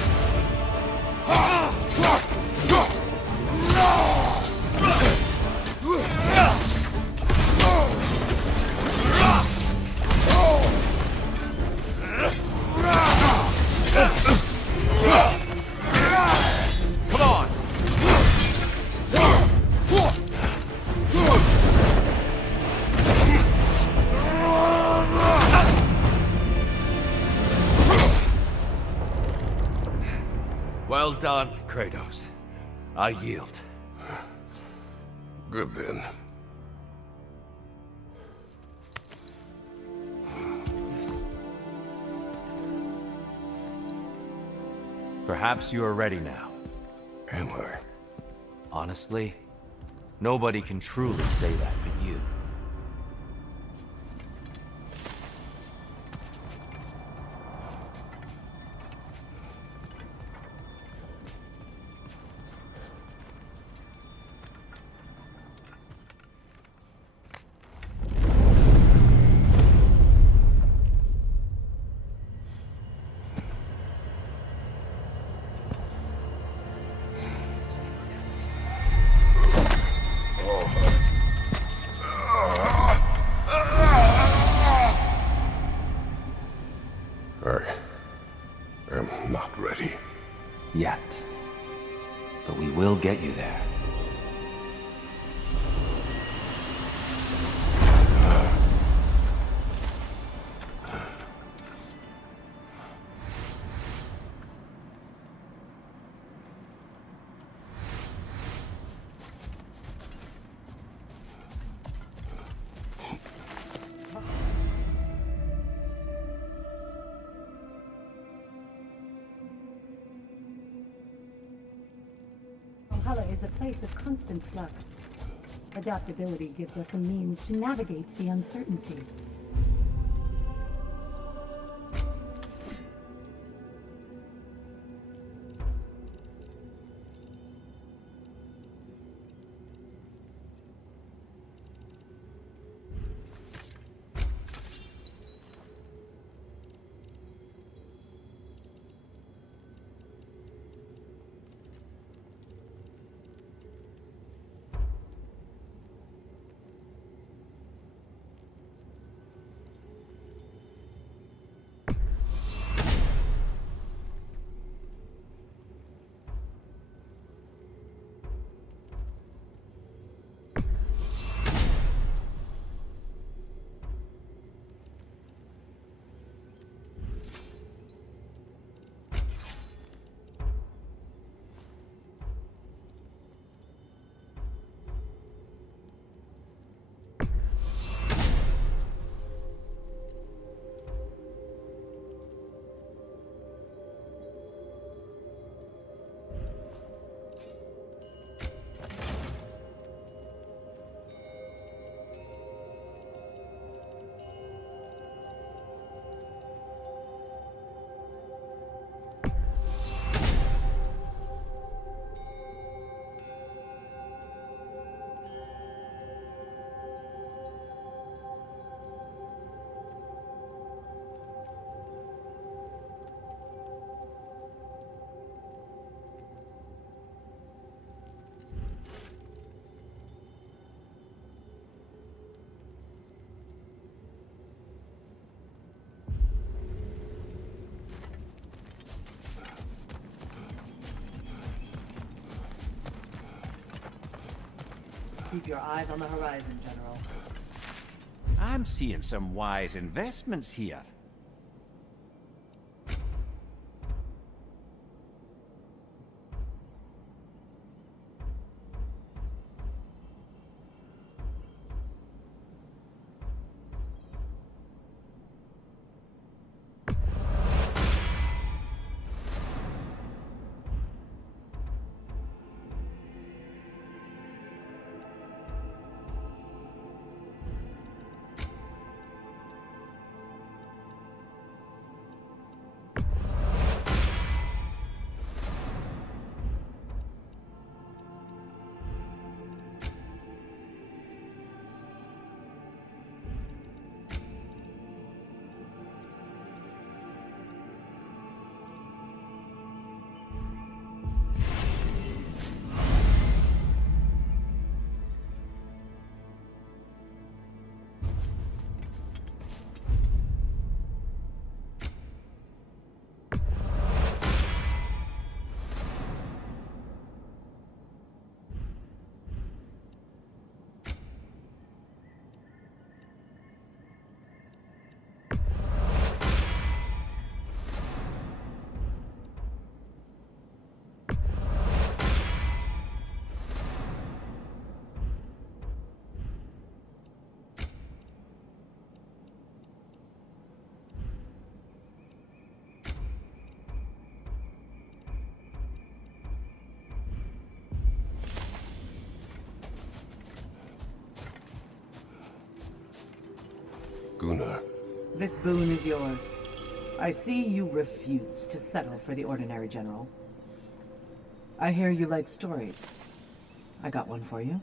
Well done, Kratos. I yield. Good then. Perhaps you are ready now. Am I? Honestly, nobody can truly say that but you. I am not ready. Yet. But we will get you there. Valhalla is a place of constant flux. Adaptability gives us a means to navigate the uncertainty. Keep your eyes on the horizon, General. I'm seeing some wise investments here. Gunnar. This boon is yours. I see you refuse to settle for the ordinary, General. I hear you like stories. I got one for you.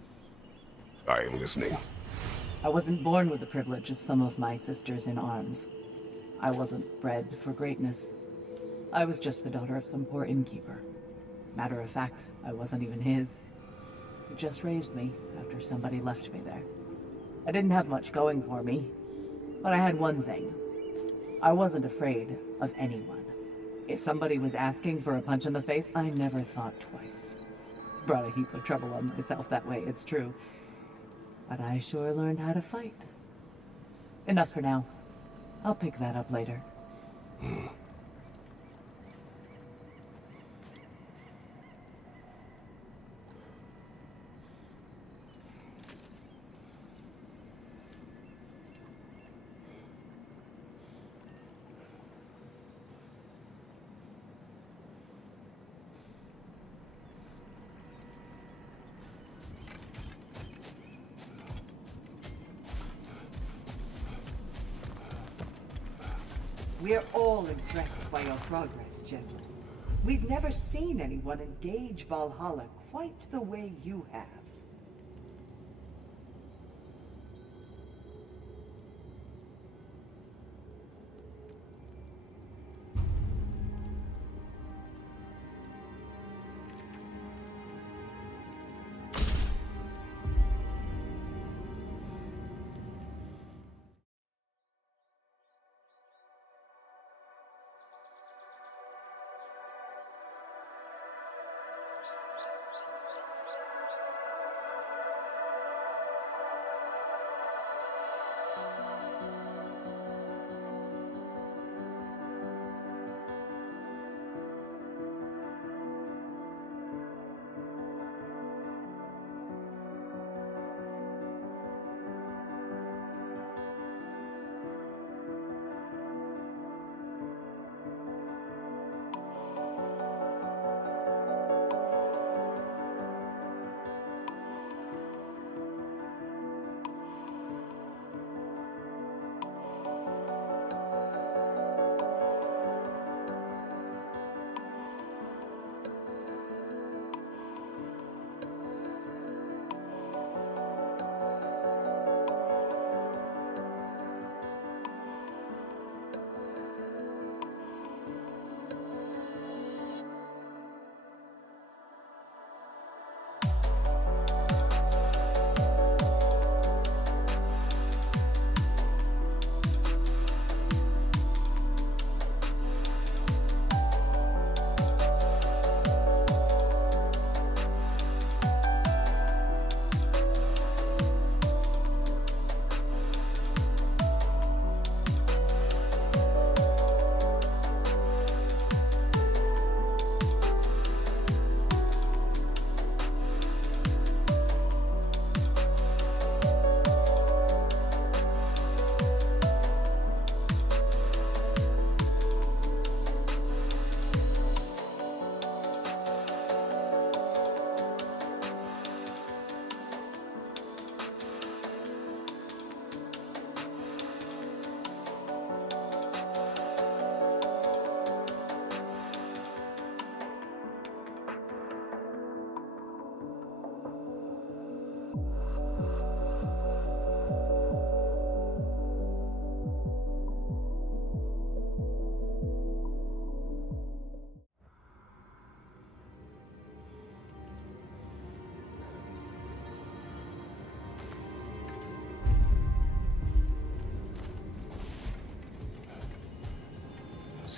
I am listening. I wasn't born with the privilege of some of my sisters in arms. I wasn't bred for greatness. I was just the daughter of some poor innkeeper. Matter of fact, I wasn't even his. He just raised me after somebody left me there. I didn't have much going for me, but I had one thing. I wasn't afraid of anyone. If somebody was asking for a punch in the face, I never thought twice. Brought a heap of trouble on myself that way, it's true. But I sure learned how to fight. Enough for now. I'll pick that up later. We're all impressed by your progress, General. We've never seen anyone engage Valhalla quite the way you have.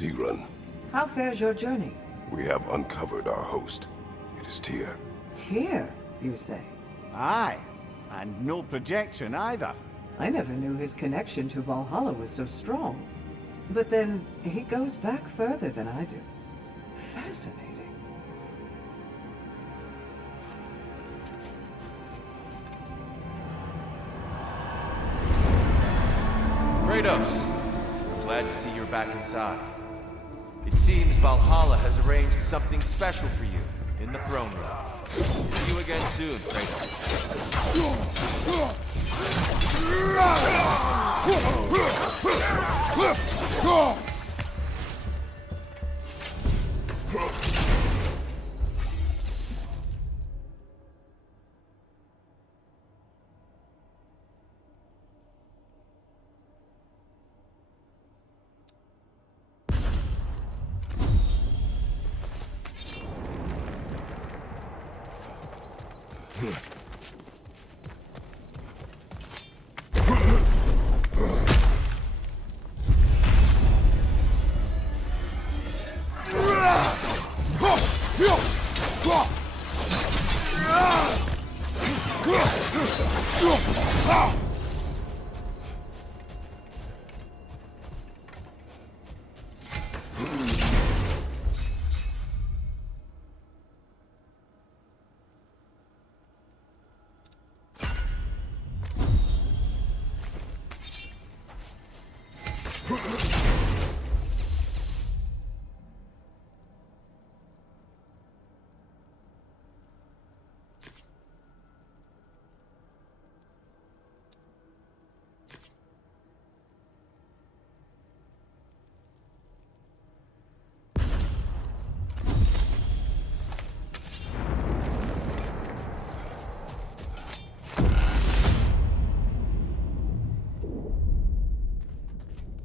Sigrun. How fares your journey? We have uncovered our host. It is Tyr. Tyr, you say? Aye, and no projection either. I never knew his connection to Valhalla was so strong. But then, he goes back further than I do. Fascinating. Kratos, I'm glad to see you're back inside. It seems Valhalla has arranged something special for you in the throne room. See you again soon, Kratos.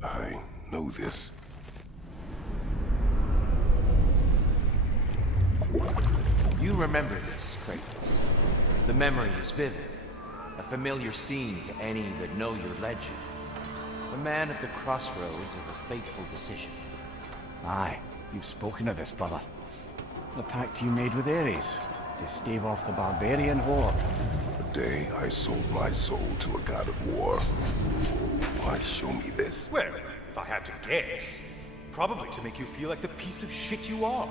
I know this. You remember this, Kratos. The memory is vivid. A familiar scene to any that know your legend. A man at the crossroads of a fateful decision. Aye, you've spoken of this, brother. The pact you made with Ares to stave off the barbarian horde. The day I sold my soul to a god of war. Why show me this? Well, if I had to guess, probably to make you feel like the piece of shit you are.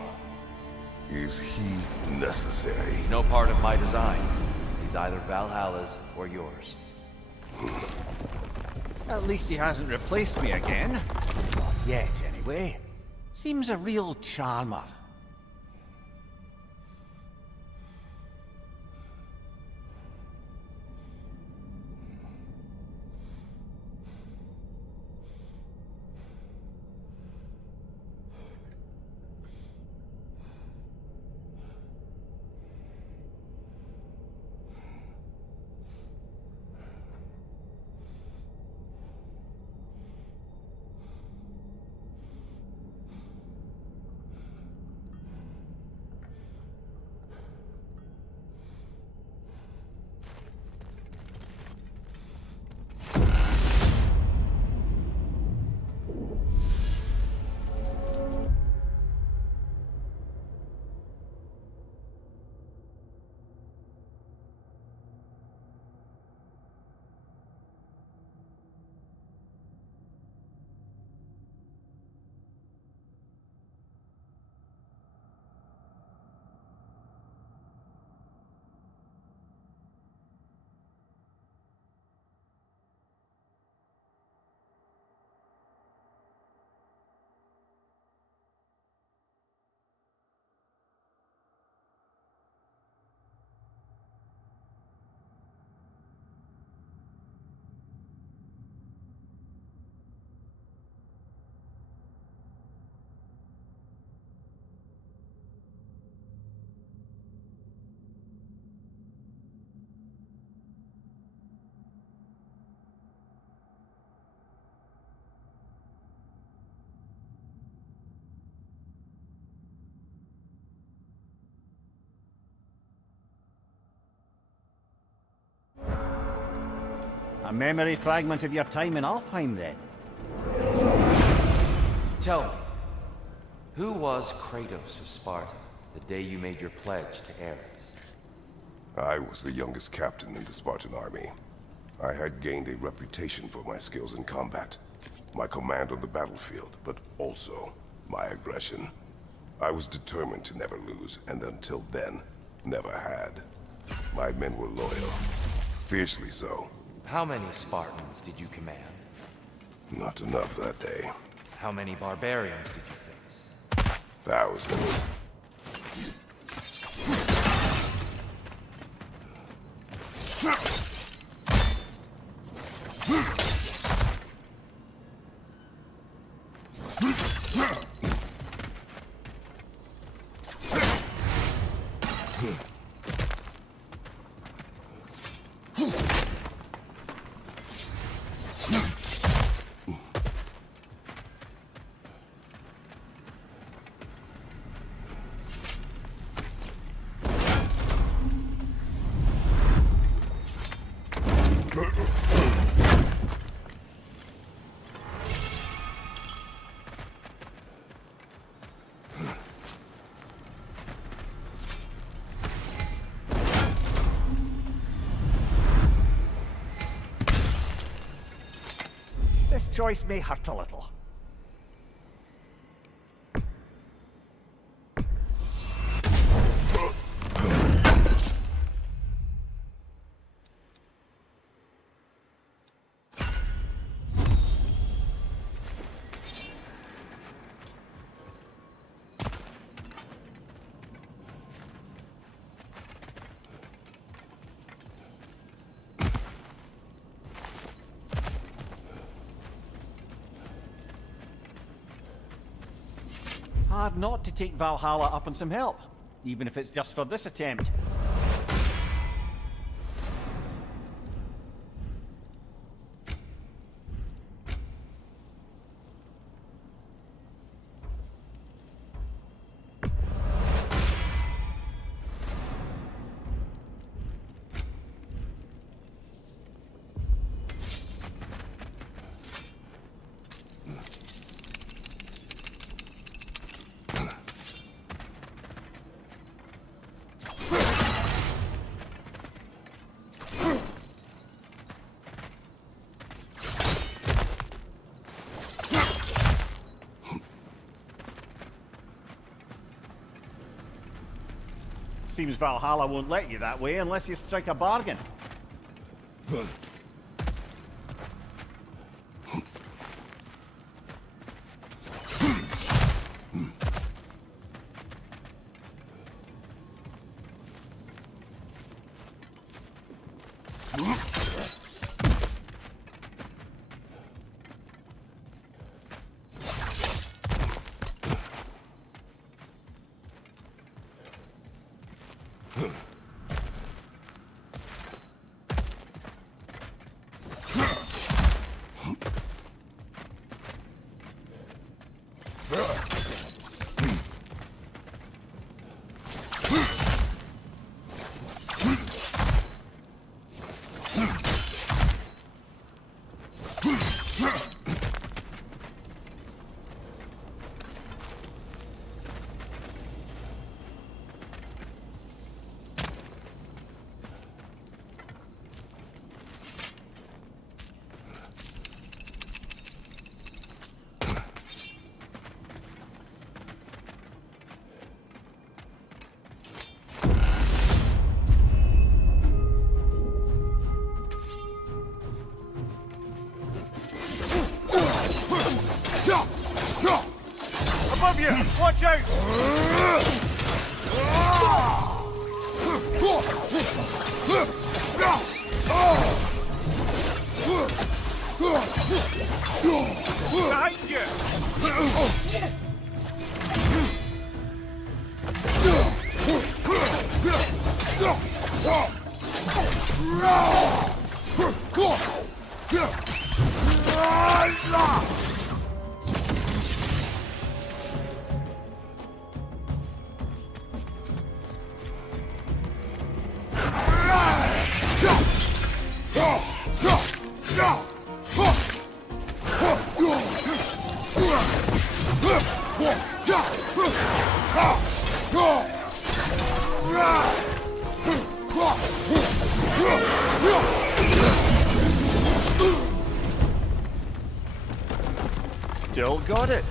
Is he necessary? He's no part of my design. He's either Valhalla's or yours. At least he hasn't replaced me again. Not yet, anyway. Seems a real charmer. A memory fragment of your time in Alfheim, then? Tell me, Who was Kratos of Sparta the day you made your pledge to Ares? I was the youngest captain in the Spartan army. I had gained a reputation for my skills in combat, my command on the battlefield, but also my aggression. I was determined to never lose, and until then, never had. My men were loyal, fiercely so. How many Spartans did you command? Not enough that day. How many barbarians did you face? Thousands. This choice may hurt a little. Hard not to take Valhalla up on some help, even if it's just for this attempt. Seems Valhalla won't let you that way unless you strike a bargain. Above you! Watch out! Behind you! Still got it.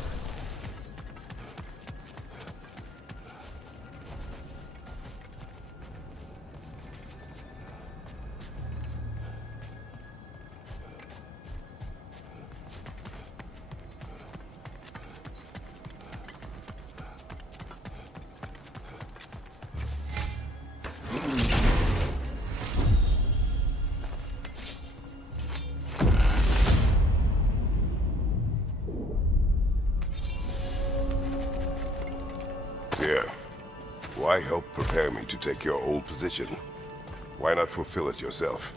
Here. Why help prepare me to take your old position? Why not fulfill it yourself?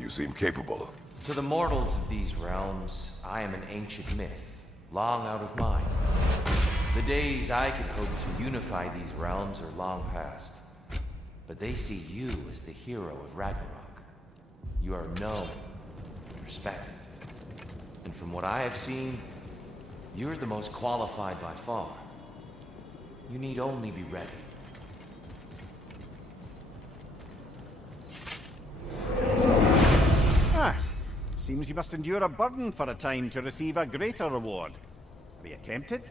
You seem capable. To the mortals of these realms, I am an ancient myth, long out of mind. The days I could hope to unify these realms are long past. But they see you as the hero of Ragnarok. You are known and respected. And from what I have seen, you're the most qualified by far. You need only be ready. Ah, seems you must endure a burden for a time to receive a greater reward. Are you tempted?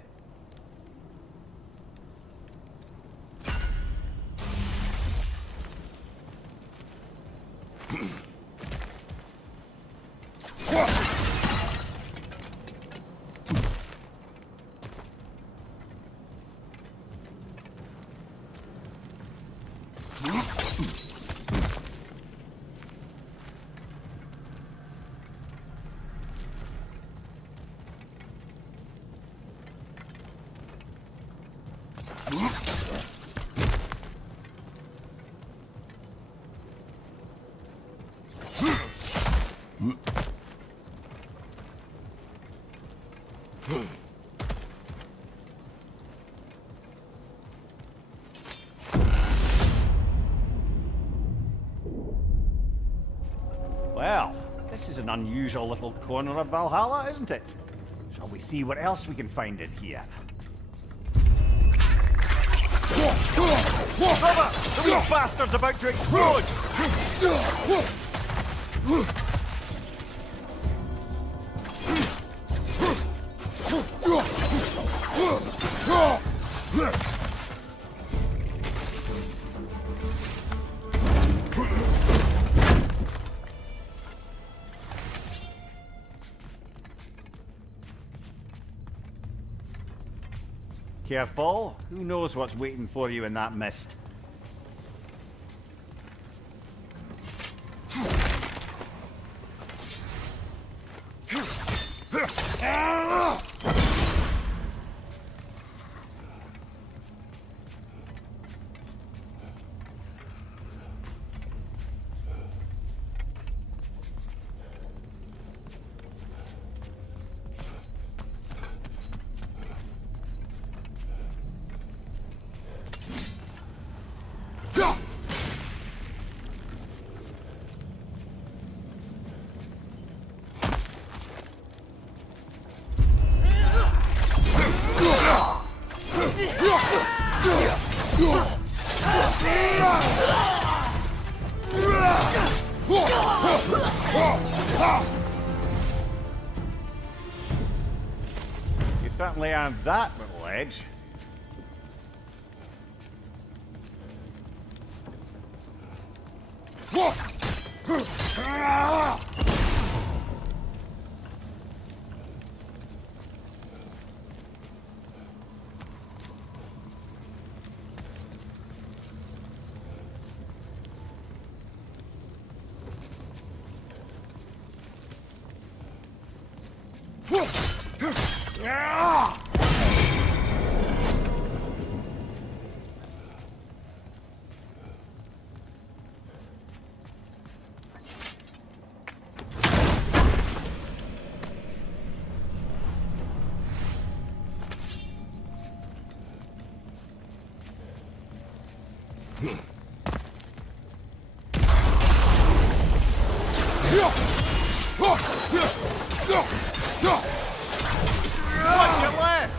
Well, this is an unusual little corner of Valhalla, isn't it? Shall we see what else we can find in here? Brother! The wee bastard's about to explode! Careful. Who knows what's waiting for you in that mist? You certainly aren't that little edge. Watch your left!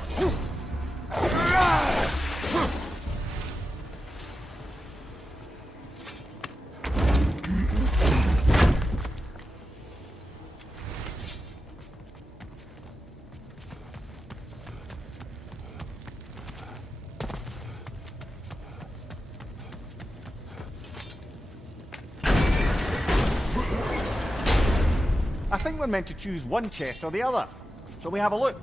think we're meant to choose one chest or the other. Shall we have a look?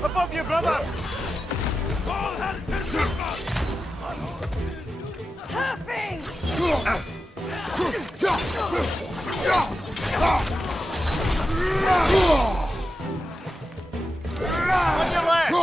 Above you, brother! On your left!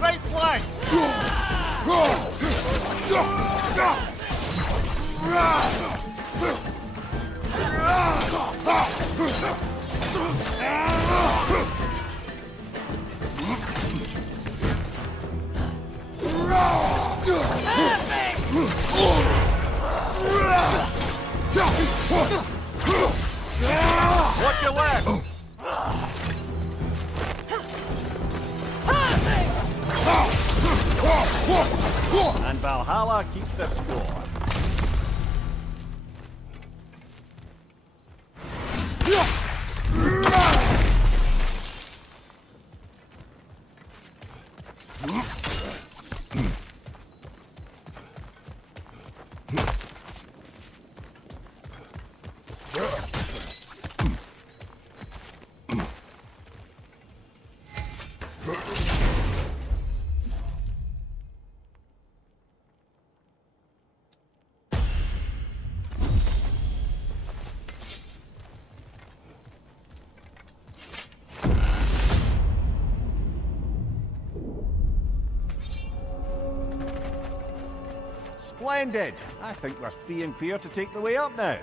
Right flank! Watch your left! And Valhalla keeps the score. Splendid! I think we're free and clear to take the way up now.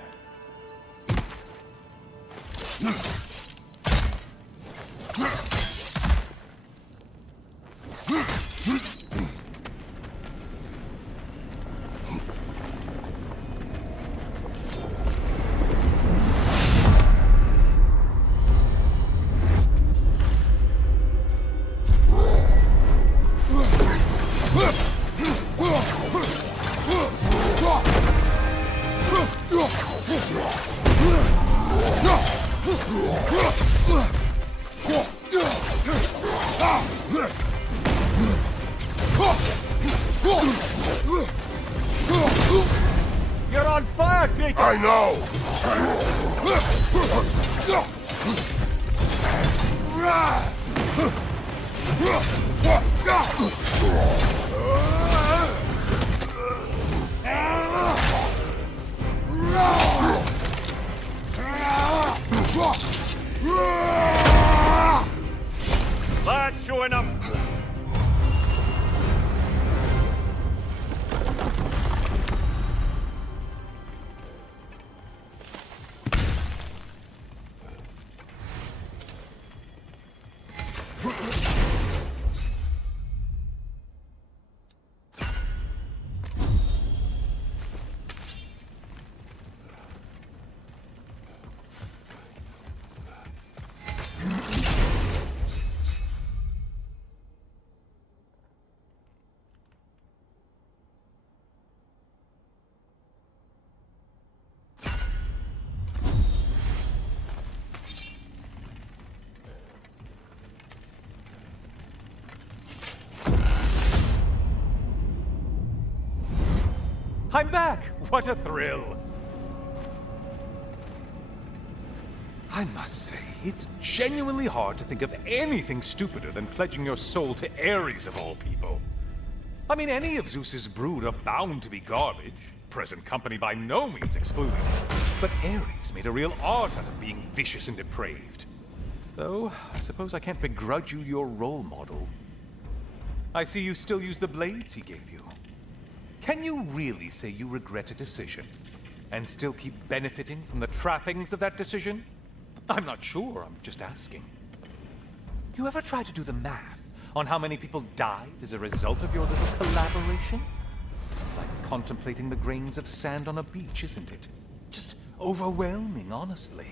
You're on fire, Kratos! I know! That's showing up! I'm back! What a thrill! I must say, it's genuinely hard to think of anything stupider than pledging your soul to Ares of all people. I mean, any of Zeus's brood are bound to be garbage, present company by no means excluded. But Ares made a real art out of being vicious and depraved. Though, I suppose I can't begrudge you your role model. I see you still use the blades he gave you. Can you really say you regret a decision, and still keep benefiting from the trappings of that decision? I'm not sure, I'm just asking. You ever try to do the math on how many people died as a result of your little collaboration? Like contemplating the grains of sand on a beach, isn't it? Just overwhelming, honestly.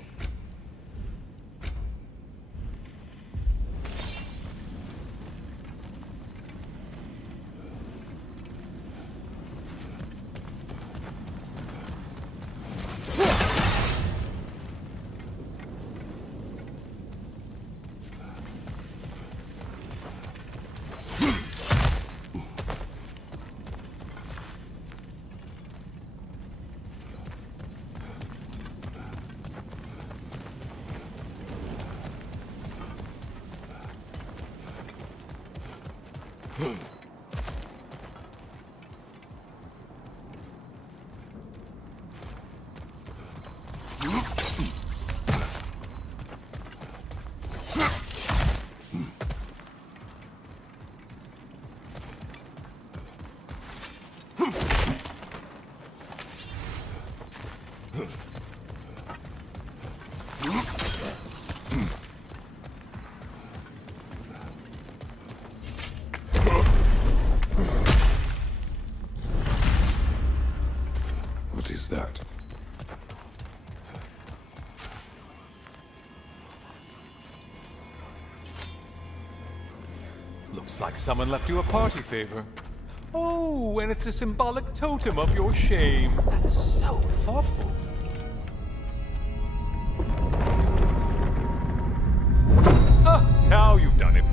What is that? Looks like someone left you a party favor. Oh, and it's a symbolic totem of your shame. That's so thoughtful. Now you've done it.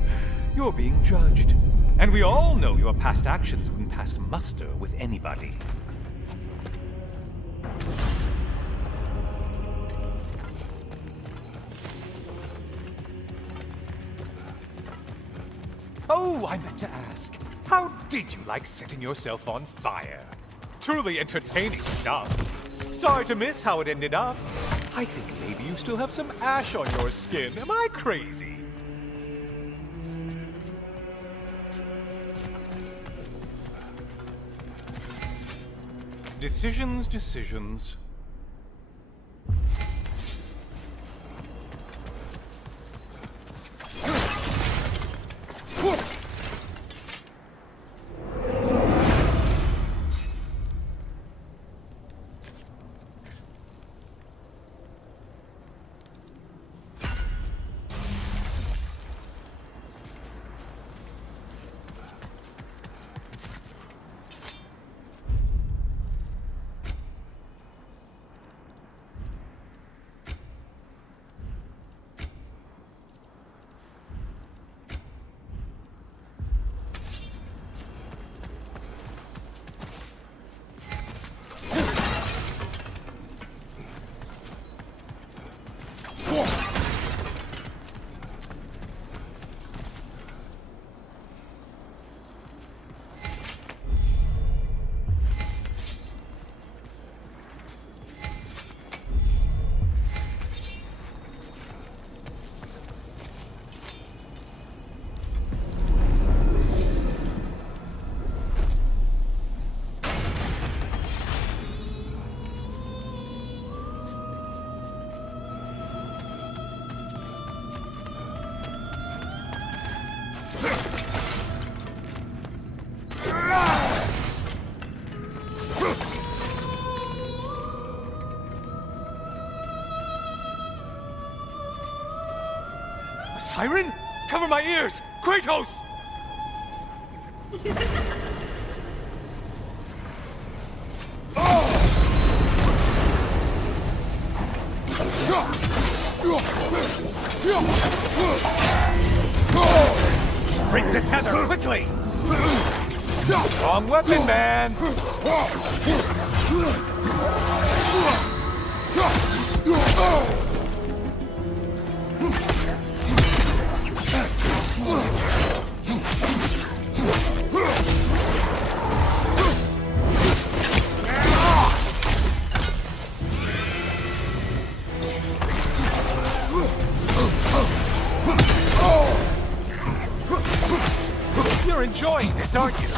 You're being judged. And we all know your past actions wouldn't pass muster with anybody. Oh, I meant to ask. How did you like setting yourself on fire? Truly entertaining stuff. Sorry to miss how it ended up. I think maybe you still have some ash on your skin. Am I crazy? Decisions, decisions. Siren? Cover my ears! Kratos! Break the tether, quickly! Wrong weapon, man! You're enjoying this, aren't you?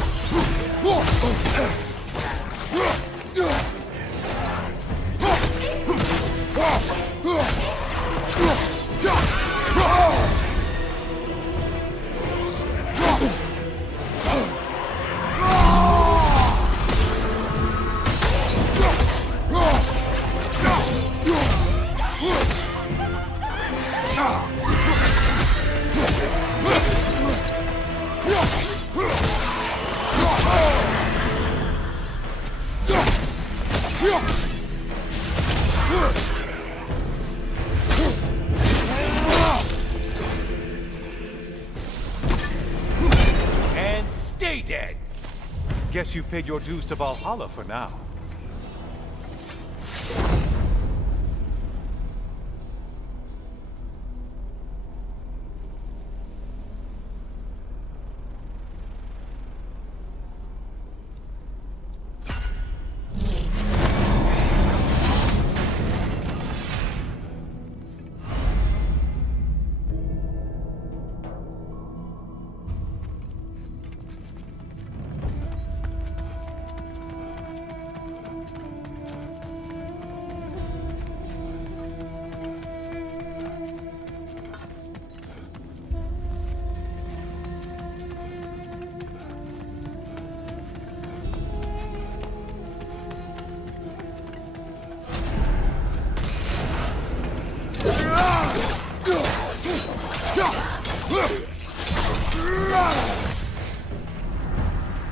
And stay dead. Guess you've paid your dues to Valhalla for now.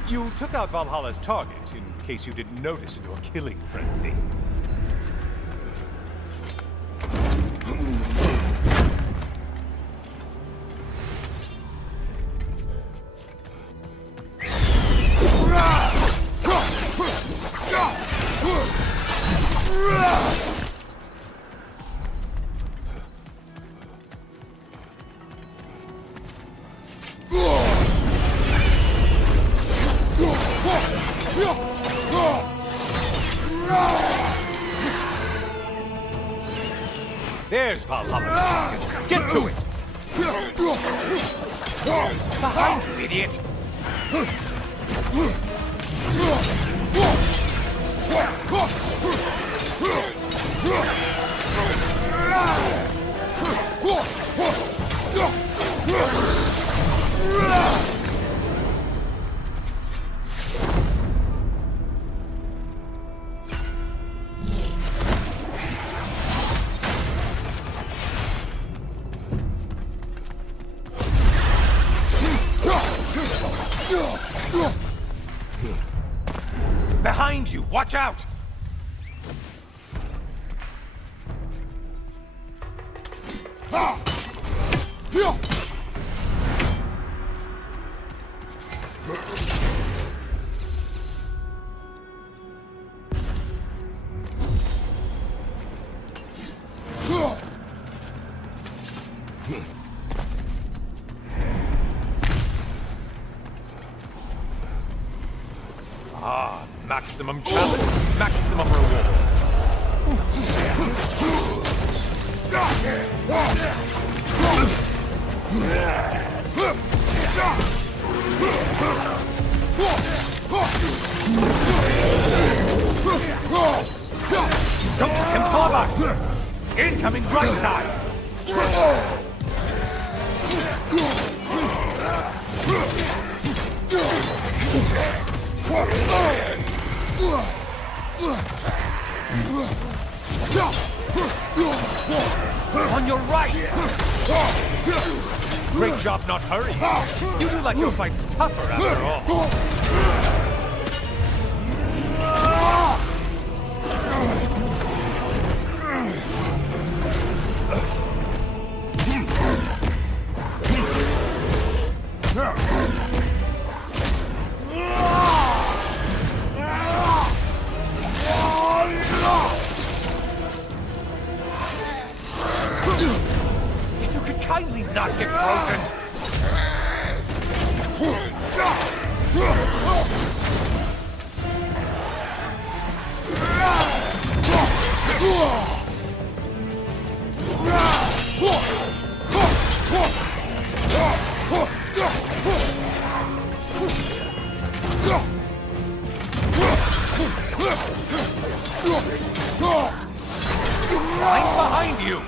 You took out Valhalla's target, in case you didn't notice in your killing frenzy. There's Valhalla's target. Get to it! Behind you, idiot! Behind you! Watch out! Maximum challenge, maximum reward. Don't let him club us! Incoming right side! On your right! Great job not hurrying. You do like your fights tougher after all. Kindly not get frozen! Right behind you!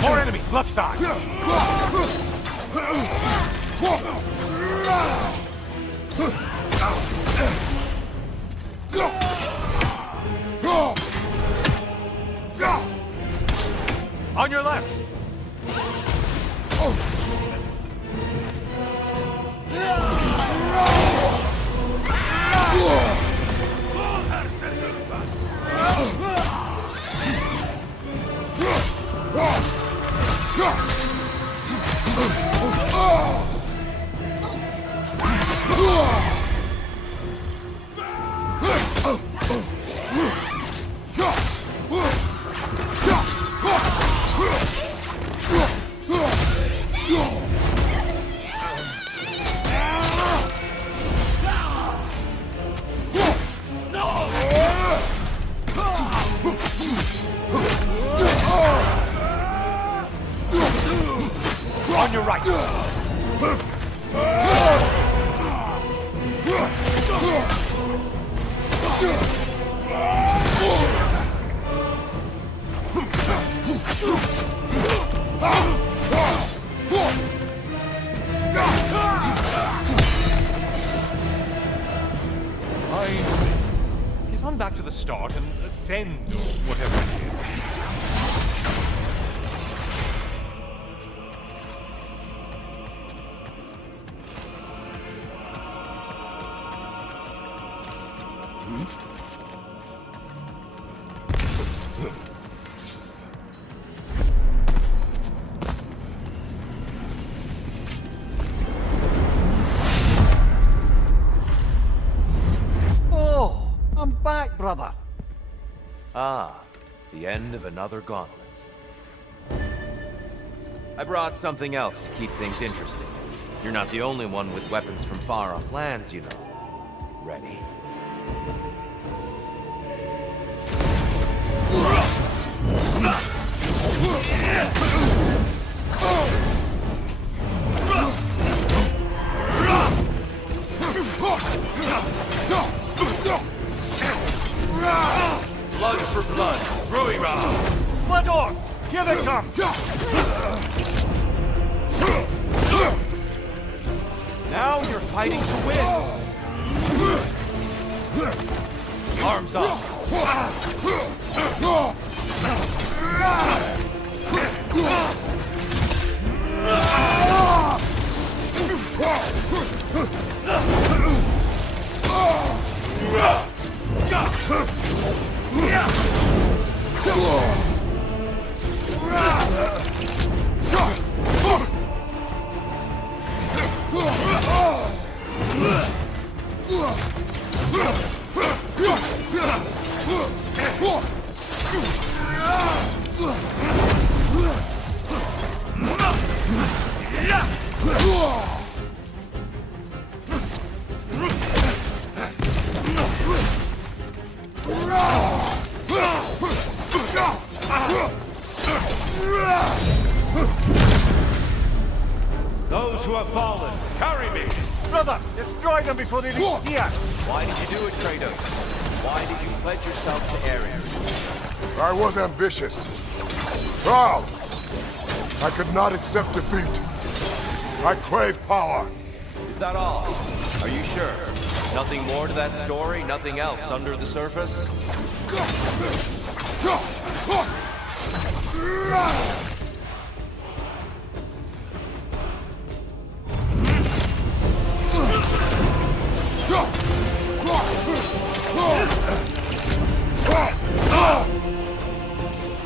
More enemies, left side! On your left! Get on back to the start and ascend, or whatever it is. Oh, I'm back, brother. Ah, the end of another gauntlet. I brought something else to keep things interesting. You're not the only one with weapons from far-off lands, you know. Ready? Blood for blood, Ruira! Blood orcs! Here they come! Now you're fighting to win! Arms up! Those who have fallen, carry me! Brother, destroy them before they reach here! Why did you do it, Kratos? Why did you pledge yourself to Ares? I was ambitious. Proud. I could not accept defeat. I crave power. Is that all? Are you sure? Nothing more to that story? Nothing else under the surface?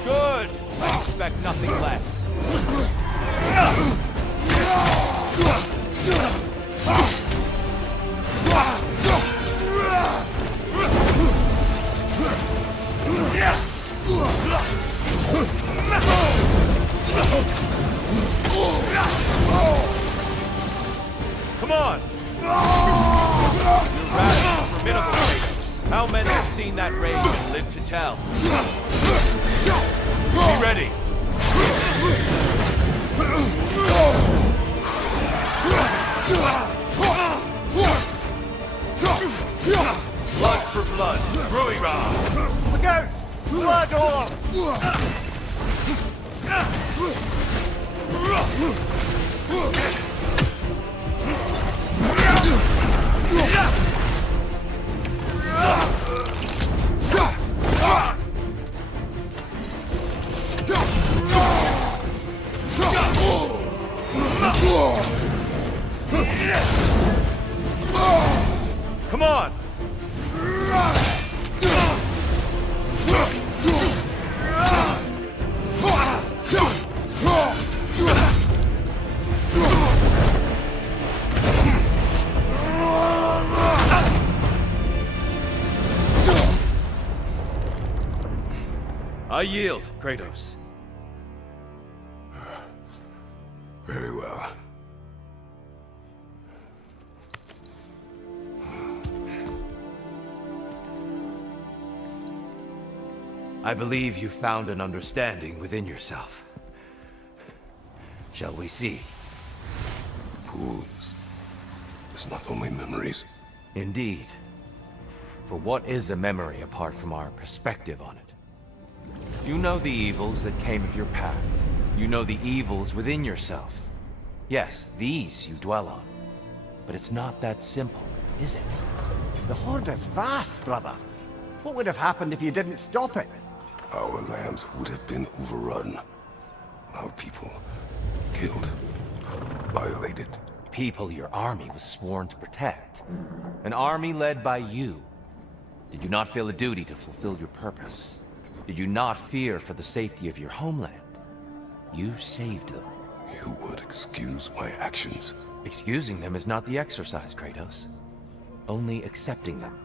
Good! I expect nothing less. Come on! You're rather formidable, Kratos. How many have seen that rage and lived to tell? Be ready! Blood for blood, Ruira! Look out! Blood orc! Come on! I yield, Kratos. Very well. I believe you found an understanding within yourself. Shall we see? Fools. It's not only memories. Indeed. For what is a memory apart from our perspective on it? You know the evils that came of your pact. You know the evils within yourself. Yes, these you dwell on. But it's not that simple, is it? The Horde is vast, brother. What would have happened if you didn't stop it? Our lands would have been overrun. Our people killed, violated. People your army was sworn to protect. An army led by you. Did you not feel a duty to fulfill your purpose? Did you not fear for the safety of your homeland? You saved them. You would excuse my actions. Excusing them is not the exercise, Kratos. Only accepting them.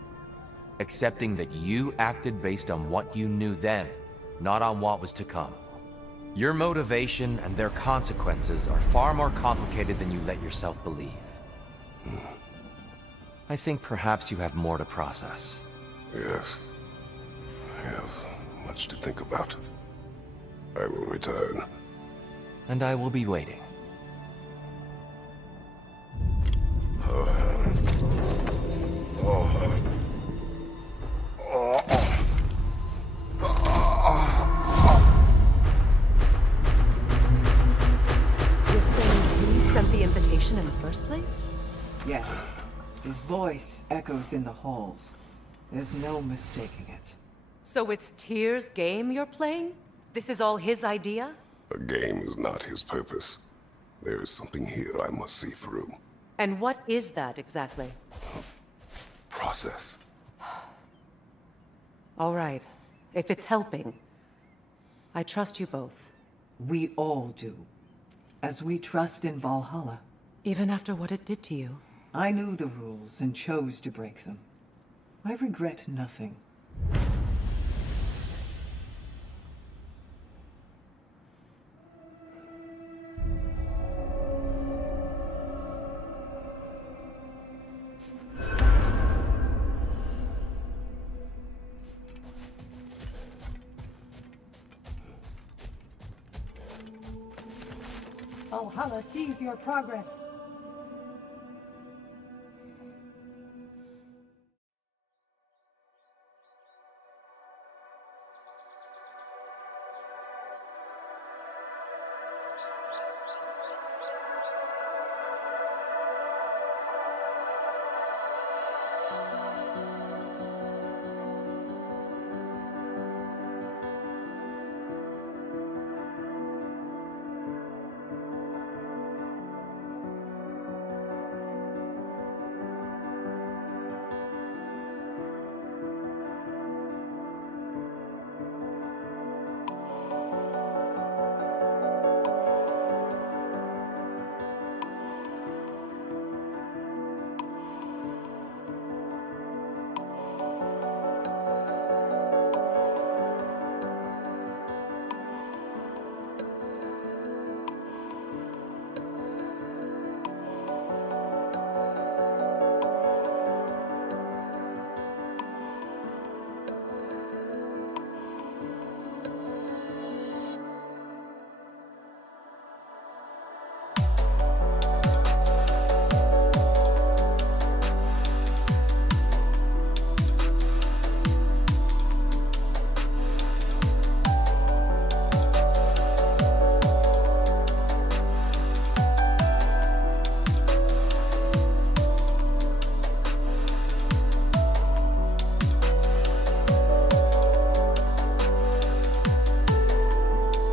Accepting that you acted based on what you knew then, not on what was to come. Your motivation and their consequences are far more complicated than you let yourself believe. I think perhaps you have more to process. Yes. I have much to think about. I will return. And I will be waiting. You sent the invitation in the first place? Yes. His voice echoes in the halls. There's no mistaking it. So it's Tyr's game you're playing? This is all his idea? A game is not his purpose. There is something here I must see through. And what is that exactly? Process. All right. If it's helping, I trust you both. We all do. As we trust in Valhalla. Even after what it did to you. I knew the rules and chose to break them. I regret nothing. Valhalla sees your progress.